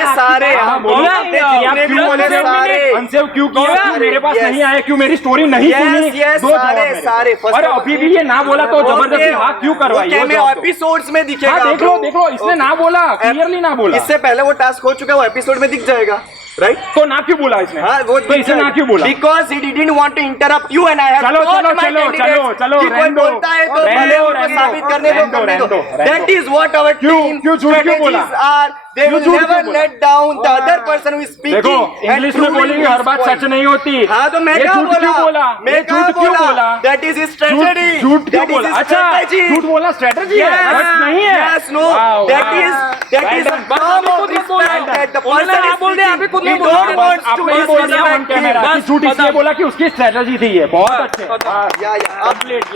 अनसेव क्यों किया? मेरे पास नहीं आया क्यों? मेरी स्टोरी नहीं सुनी? दो जवाब मेरे। सारे अरे अभी भी ये ना बोला तो जबरदस्ती हाँ क्यों करवाई? एपिसोड्स में दिखेगा। हाँ देख लो इसने ना बोला, क्लियरली ना बोला। इससे पहले वो टास्क हो चुका है, वो एपिसोड में दिख जाएगा, राइट? तो ना क्यों बोला इसने? हाँ वो तो इसे ना क्यों बोला? Because he didn't want to interrupt you and I have चलो कोई बोलता है तो पहले उनको साबित करने दो। That is what our team क्यों झूठ क्यों बोला? Or they will never let down the other person who is speaking। देखो इंग्लिश में बोलेंगे हर बात सच नहीं होती। हाँ तो मैं क्या बोला? मैं झूठ क्यों बोला? That is strategy. झूठ क्यों बोला? अच्छा झूठ बोलना स्ट्रेटजी है, बट नहीं है। Yes know that is term of respect that the person is बोल दे। अभी खुद नहीं बोला, आपने ही बोल दिया ऑन कैमरा कि झूठ इसलिए बोला कि उसकी स्ट्रेटजी थी ये। बहुत अच्छे,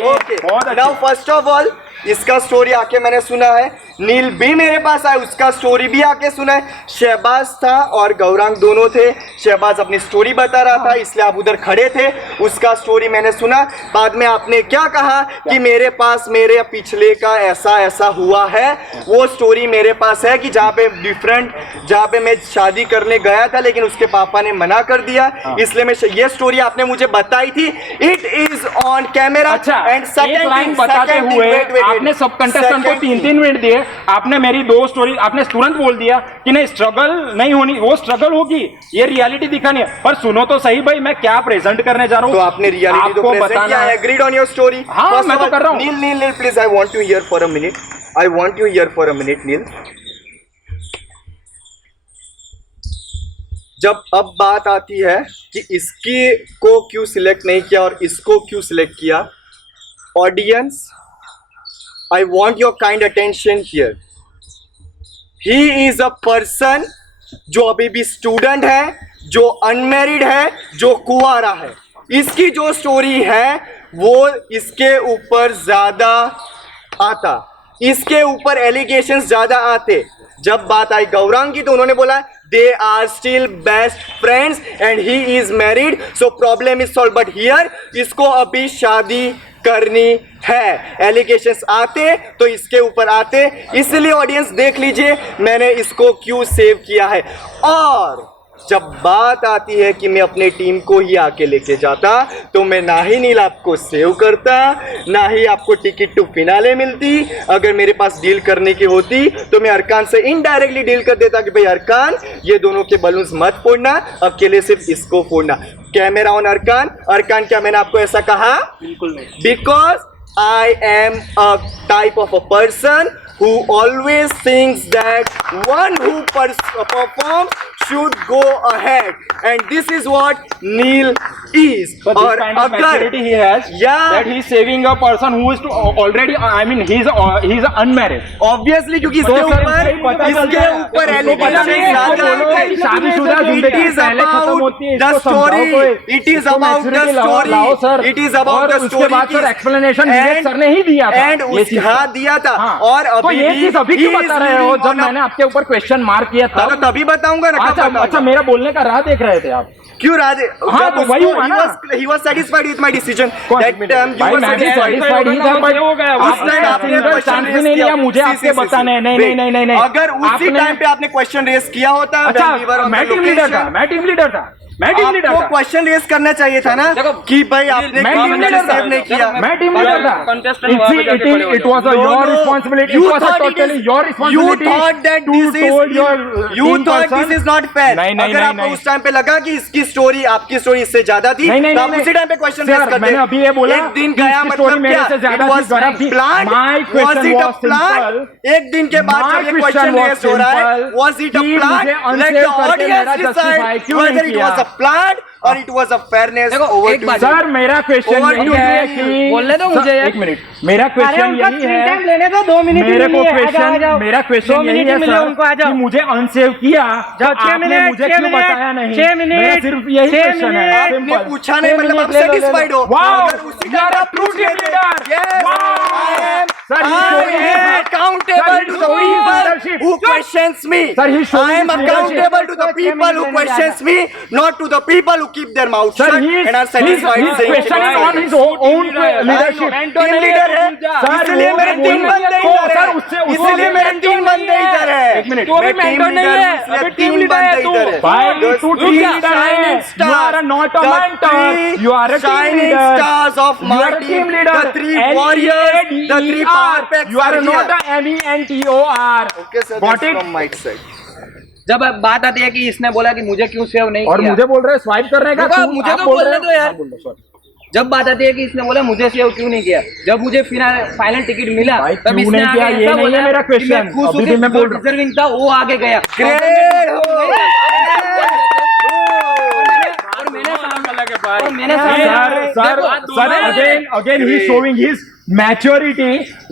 okay. Now first of all इसका स्टोरी आके मैंने सुना है, नील भी मेरे पास आया, उसका स्टोरी भी आके सुना है। शहबाज था और गौरांग दोनों थे। शहबाज अपनी स्टोरी बता रहा था इसलिए आप उधर खड़े थे, उसका स्टोरी मैंने सुना। बाद में आपने क्या कहा कि मेरे पास मेरे पिछले का ऐसा हुआ है, वो स्टोरी मेरे पास है कि जहाँ पे मैं शादी करने गया था लेकिन उसके पापा ने मना कर दिया, इसलिए मैं ये स्टोरी आपने मुझे बताई थी। It is on camera. अच्छा एक लाइन बताते हुए आपने सब कंटेस्टेंट को 3-3 मिनट दिए, आपने मेरी 2 स्टोरी आपने तुरंत बोल दिया कि नहीं स्ट्रगल नहीं होनी, वो स्ट्रगल होगी, ये रियलिटी दिखानी है। पर सुनो तो सही भाई मैं क्या प्रेजेंट करने जा रहा हूँ। तो आपने रियलिटी तो प्रेजेंट किया है, एग्रीड ऑन योर स्टोरी। हाँ मैं तो कर रहा हूँ। Neel please I want you here for a minute, I want you here for a minute Neel. जब अब बात आती है कि इसकी को क्यों सिलेक्ट नहीं किया और इसको क्यों सिलेक्ट किया, audience I want your kind attention here. He is a person जो अभी भी स्टूडेंट है, जो अनमैरिड है, जो कुंवारा है। इसकी जो स्टोरी है वो इसके ऊपर ज्यादा आता, इसके ऊपर एलिगेशंस ज्यादा आते। जब बात आई गौरांग की तो उन्होंने बोला they are still best friends and he is married so problem is solve. But here इसको अभी शादी करनी है, एलिगेशंस आते तो इसके ऊपर आते, इसलिए ऑडियंस देख लीजिए मैंने इसको क्यों सेव किया है। और जब बात आती है कि मैं अपने टीम को ही आके लेके जाता तो मैं ना ही नील आपको सेव करता, ना ही आपको टिकट टू फिनाले मिलती। अगर मेरे पास डील करने की होती तो मैं अरकान से इनडायरेक्टली डील कर देता कि भाई अरकान ये दोनों के बलून्स मत फोड़ना, अकेले सिर्फ इसको फोड़ना। कैमरा ऑन अरकान। अरकान क्या मैंने आपको ऐसा कहा? बिल्कुल नहीं। Because I am a type of a person who always thinks that one who performs should go ahead, and this is what Neil is. But this kind of maturity he has, that he is saving a person who is already, I mean, he is unmarried. Obviously, क्योंकि इसके ऊपर शादीशुदा जिंदगी पहले खत्म होती है, इसको समझाओ कोई। It is about the story. It is about the story. उसके बाद सर एक्सप्लेनेशन विवेक सर ने ही दिया था, एंड हाँ दिया था। और तो ये चीज अभी क्यों बता रहे हो जब मैंने आपके ऊपर क्वेश्चन मार्क किया था? तभी बताऊंगा ना। अच्छा मेरा बोलने का राह देख रहे थे आप? क्यों राधे? हाँ तो वही हुआ ना। He was satisfied with my decision. That भाई मैं भी satisfied ही था, बट आपने चांस भी नहीं लिया मुझे आपके बताने। नहीं अगर उसी टाइम पे आपने क्वेश्चन रेस किया होता। अच्छा मैं टीम लीडर था, आपको क्वेश्चन रेस करना चाहिए था ना कि भाई आपने सेव नहीं किया। मैं टीम लीडर था। It was your responsibility. It was totally your responsibility. You thought this is not fair. अगर आपको उस टाइम पे लगा कि इसकी स्टोरी आपकी स्टोरी इससे ज्यादा थी तो आप उसी टाइम पे क्वेश्चन रेस करते। मैंने अभी ये बोला एक दिन गया मतलब क्या? एक दिन के बाद जब ये क्वेश्चन रेस हो रहा है, was it a plan? Let the audience decide whether it was a plan or it was a fairness over to you. Sir मेरा क्वेश्चन यही है कि बोलने दो मुझे एक मिनट, मेरा क्वेश्चन यही है, लेने दो 2 मिनट मेरा क्वेश्चन यही है सर कि मुझे अनसेव किया, आपने मुझे क्यों बताया नहीं? मेरा सिर्फ यही क्वेश्चन है। आपने पूछा नहीं मतलब आप सेटिस्फाइड हो? वाओ, अगर उसी टाइम पे आप true team leader. Yes, I am Sir, he's I showing his- am accountable to the showing his people leadership. who questions me. Sir, he's showing I am his leadership. accountable to the people who questions me, not to the people who keep their mouth Sir, shut he is and are satisfied he's saying questioning on his own leadership. Team leader है, इसलिए मेरे तीन बंदे इधर है, इसलिए मेरे तीन बंदे इधर है। एक मिनट, तो अभी मैं टीम mentor नहीं लीडर है, हूँ, इसलिए अभी टीम तीन लीडर है बंदे तू। इधर है। भाई Those तू three टीम लीडर है, shining you stars, are not a the mentor, three you are a team shining leader, stars of you my are a team team, leader, the three warriors, the three power packs you are are not here. a MENTOR. Okay, sir, Got that's it? from my side. जब अब बात आती है कि इसने बोला कि मुझे क्यों सेव नहीं और किया, मुझे बोल रहे हैं स्वाइप करने का, रुको, तू- मुझे आप तो बोल बोलने रहे हो? दो यार। हाँ, बोल दो, sorry। जब बात आती है कि इसने बोला मुझे सेव क्यों नहीं किया, जब मुझे फाइनल टिकट मिला भाई, तब क्यों इसने नहीं किया, आगे ये ऐसा नहीं है बोला मेरा कि question। मैं खुश अभी हूँ भी कि मैं जो बोल रहा हूँ। डिजर्विंग था वो आगे गया। Great हो। और मैंने sir again he showing his maturity.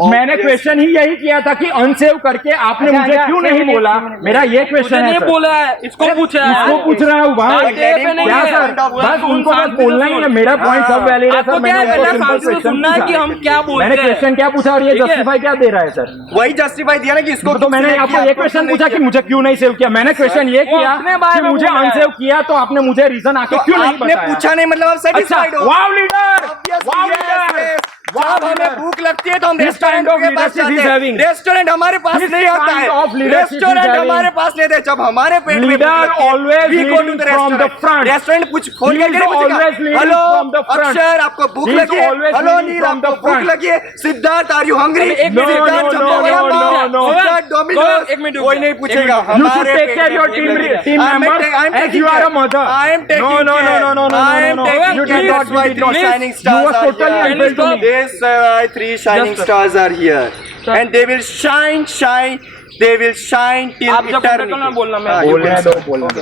मैंने क्वेश्चन ही यही किया था कि अनसेव करके आपने अच्छा, मुझे अच्छा, क्यों छह नहीं मिनट, बोला, छह मिनट। मेरा ये मुझे क्वेश्चन है नहीं सर। बोला है, इसको पूछा है। इसको पूछ रहा हूँ भाई, बात ये पे नहीं क्या है। सर, बस उनको बस शांति से बोलना ही है, मेरा पॉइंट सब वैलिड है आपको सर। क्या मैंने है, उनको पहले simple शांति से question सुनना है पूछा। कि हम क्या बोलते मैंने हैं। क्वेश्चन क्या पूछा और ये ठीक है? जस्टिफाई क्या दे रहा है सर? वही जस्टिफाई दिया ना कि इसको तो मैंने आपको ये क्वेश्चन पूछा कि मुझे क्यों नहीं सेव किया, मैंने क्वेश्चन ये वो किया अपने बारे कि में मुझे बोला है। अनसेव किया तो आपने मुझे रीजन आके क्यों नहीं आपने बताया? पूछा नहीं मतलब आप अच्छा, सेटिस्फाइड हो। वाव लीडर, Obviously, वाव yes, लीडर, yes. वाव जब हमें लीडर। भूख लगती है तो हम This रेस्टोरेंट kind of के पास leadership जाते is हैं। having. रेस्टोरेंट हमारे पास This नहीं आता kind है, of leadership is restaurant having. हमारे पास नहीं थे। जब हमारे पेट में भूख Leader लगती है, always we go to leading the from the restaurant. front. Restaurant कुछ खोल He करके is नहीं पूछेगा, always leading hello from the front. अक्षर आपको भूख He is लगी है, always hello leading Neel from आपको the भूख front. लगी है, सिद्धार्थ आर यू हंग्री, एक minute, Siddharth no, jumbo no, vada no, pav, no, no. Siddharth Domino's, एक मिनट, कोई नहीं पूछेगा। You should take care your team members as you are a mother. I am taking No, no, no, no, no, no, I am no, no. taking You care. did not, That's why you did three not. shining You stars was are totally here. unfair to me. This three shining stars are here, and they will shine, they will shine till आप जब eternity. Contact में बोलना, मैं हाँ, you बोलने can दो, start. बोलने दो।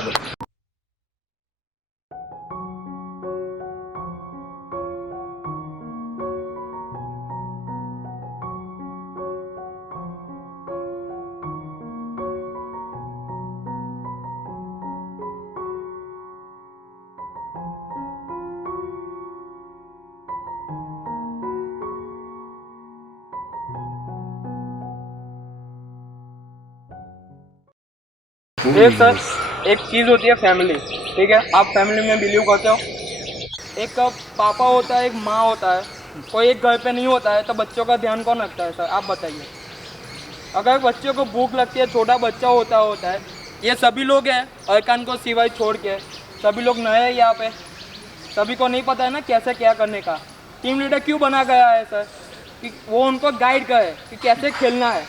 एक सर, एक चीज़ होती है फैमिली, ठीक है? आप फैमिली में बिलीव करते हो? एक का पापा होता है, एक माँ होता है, कोई एक घर पे नहीं होता है तो बच्चों का ध्यान कौन रखता है सर? आप बताइए। अगर बच्चों को भूख लगती है, छोटा बच्चा होता है, ये सभी लोग हैं अर्कान को सिवाय छोड़ के, सभी लोग नए हैं यहाँ पे, सभी को नहीं पता है ना कैसे क्या करने का। टीम लीडर क्यों बना गया है सर? कि वो उनको गाइड करे कि कैसे खेलना है।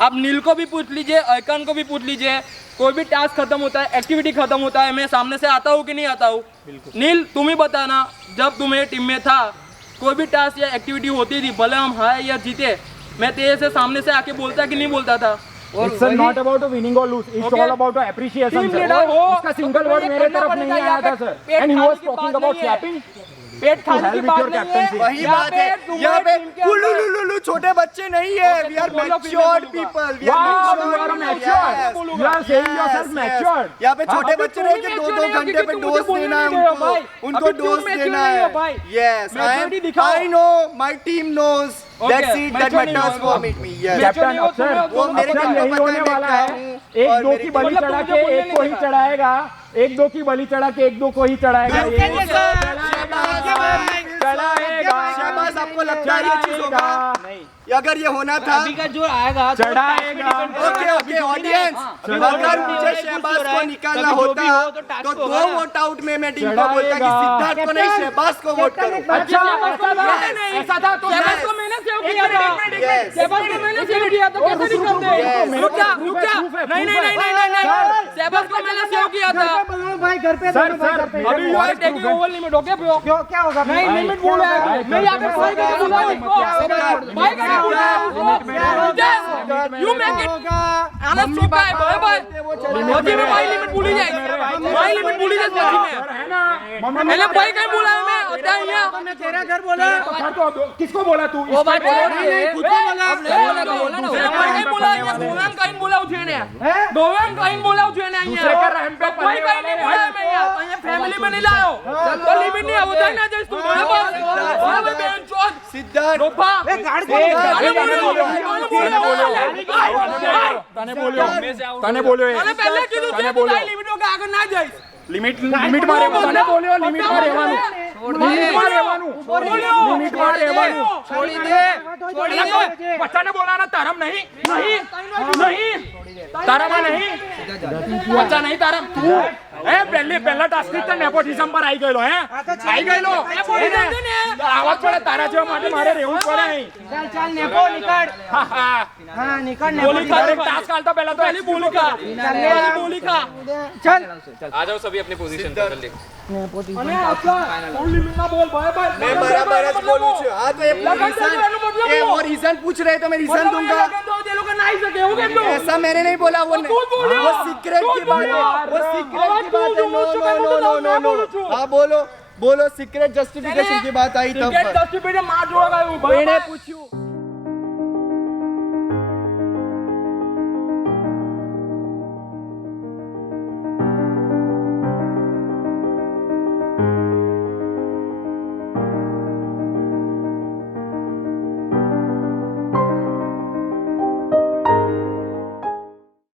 आप नील को भी पूछ लीजिए, अर्कान को भी पूछ लीजिए, कोई भी टास्क खत्म होता है, एक्टिविटी खत्म होता है, मैं सामने से आता हूँ कि नहीं आता हूँ? नील तुम ही बताना, जब तुम मेरे टीम में था कोई भी टास्क या एक्टिविटी होती थी, भले हम हारे या जीते, मैं तेरे से सामने से आके बोलता कि नहीं बोलता था? It's not about a winning or lose. It's Okay. all about a appreciation, Team sir. leader हो, उसका तो single तुम्हें word ये मेरे करना तरफ पड़ेगा नहीं आया यहाँ था, पे। sir. पेट And he खाने was की talking बात about नहीं है। slapping. पेट खाने hell की with बात your नहीं captaincy. है। वही यहाँ बात पे है, तुम्हारे यहाँ पे टीम के अंदर- उलुलुलुलु छोटे बच्चे नहीं है, we are बोलो, फिर मैं matured बोलूंगा। people, we Wow, are you are matured. matured. Yes. You are saying yourself matured. यहाँ पे छोटे हाँ, बच्चे रहे कि तुम दो mature नहीं हो, घंटे क्योंकि पे तुम डोज मुझे बोलने देना है नहीं दे रहे हो, उनको, भाई। उनको अभी तुम डोज mature देना नहीं हो, है। भाई। Yes, Maturity दिखाओ। I know, my team knows. Okay, That's it, that mature नहीं matters हो, for me. Yes. कैप्टन नहीं हो, अफसर, तुम्हें वो मेरे अफसर को यही पता है होने मैं वाला क्या है। हूँ, एक और दो मेरी की टीम- बलि मतलब चढ़ा तुम के मुझे एक को ही बोलने चढ़ाएगा, एक दो की बलि चढ़ा के एक दो को ही चढ़ाएगा। ये चढ़ाएगा, शहबाज आपको लगता है ये चीज होगा? नहीं, अगर ये होना था अभी का जो आएगा तो चढ़ाएगा। ओके ओके ऑडियंस, अगर मुझे शहबाज को निकालना होता तो 2 वोट आउट में मैं टीम को बोलता कि सिद्धार्थ को नहीं शहबाज को वोट करो। अच्छा, ऐसा था तो शहबाज को मैंने सेव किया था। Yes. शहबाज को मैंने सेव किया था, कैसे नहीं करते? Yes. रुक जा, रुक जा। नहीं, नहीं, नहीं, नहीं, नहीं, नहीं। शहबाज को मैंने सेव किया था। भाई घर पे सर, सर, अभी you are taking over limit, okay bro? क्या होगा? नहीं, लिमिट बोल रहा है। मैं यहाँ पे भाई का बोला इसको। भाई का बोला है। यू मेक इट आना चुका है, बाय बाय। अजी में भाई लिमिट भूल जाए, भाई लिमिट भूल जाए अजी में। मैंने भाई का बोला है, मैं होता है यहाँ। तेरा घर बोला किसको बोला तू? वो बात बोल रही है, खुद को बोला। बोला ना, भाई का बोला, ये बोला कहीं बोला उठे ने। અહીંયા દોવેન કઈ બોલાવ છું એને અહીંયા કોઈ કઈ નહીં બોલાવ મેં અહીંયા ફેમિલી માં નહીં લાયો તો લિમિટ નહીં આવો થાય ના જઈશ તું બરાબર બેન ચોદ સિદ્ધાર્થ ડોફા એ ગાડી તને બોલ્યો અને પહેલે કીધું છે તું લિમિટ વગર આગળ ના જઈશ લિમિટ માં રહેવાનું તને બોલ્યો લિમિટ માં રહેવાનું છોડી દે બચ્ચાને બોલાના તારમ નહીં તારામાં નહીં બચ્ચા નહીં તારમ તું હે પહેલા ટાસ્ક થી નેપોટિઝમ પર આવી ગયેલો હે આવી ગયેલો આવાજ પડે તારા જેવા માટે મારે રહેવું પડે નહીં ચાલ નેપો નીકળ હા નીકળ નેપો ટાસ્ક આલતા પહેલા તો એની બોલિકા ચાલ आ जाओ सभी अपनी पोजीशन पर जल्दी અને આટલા ફૂલ લિમિટ ના બોલ ભાઈ मैं बराबर જ બોલું છું હા तो ये वो रीजन पूछ रहे तो मैं रीजन दूंगा તે લોકો નાઈ શકે એવું કેમ તું ऐसा मैंने नहीं बोला वो सीक्रेट की बात है वो सीक्रेट की बात है नो हाँ बोलो सीक्रेट जस्टिफिकेशन की बात आई तब ક્રિકેટ 10 રૂપિયા માં જોવા ગયું ભાઈ मैंने पूछ्યું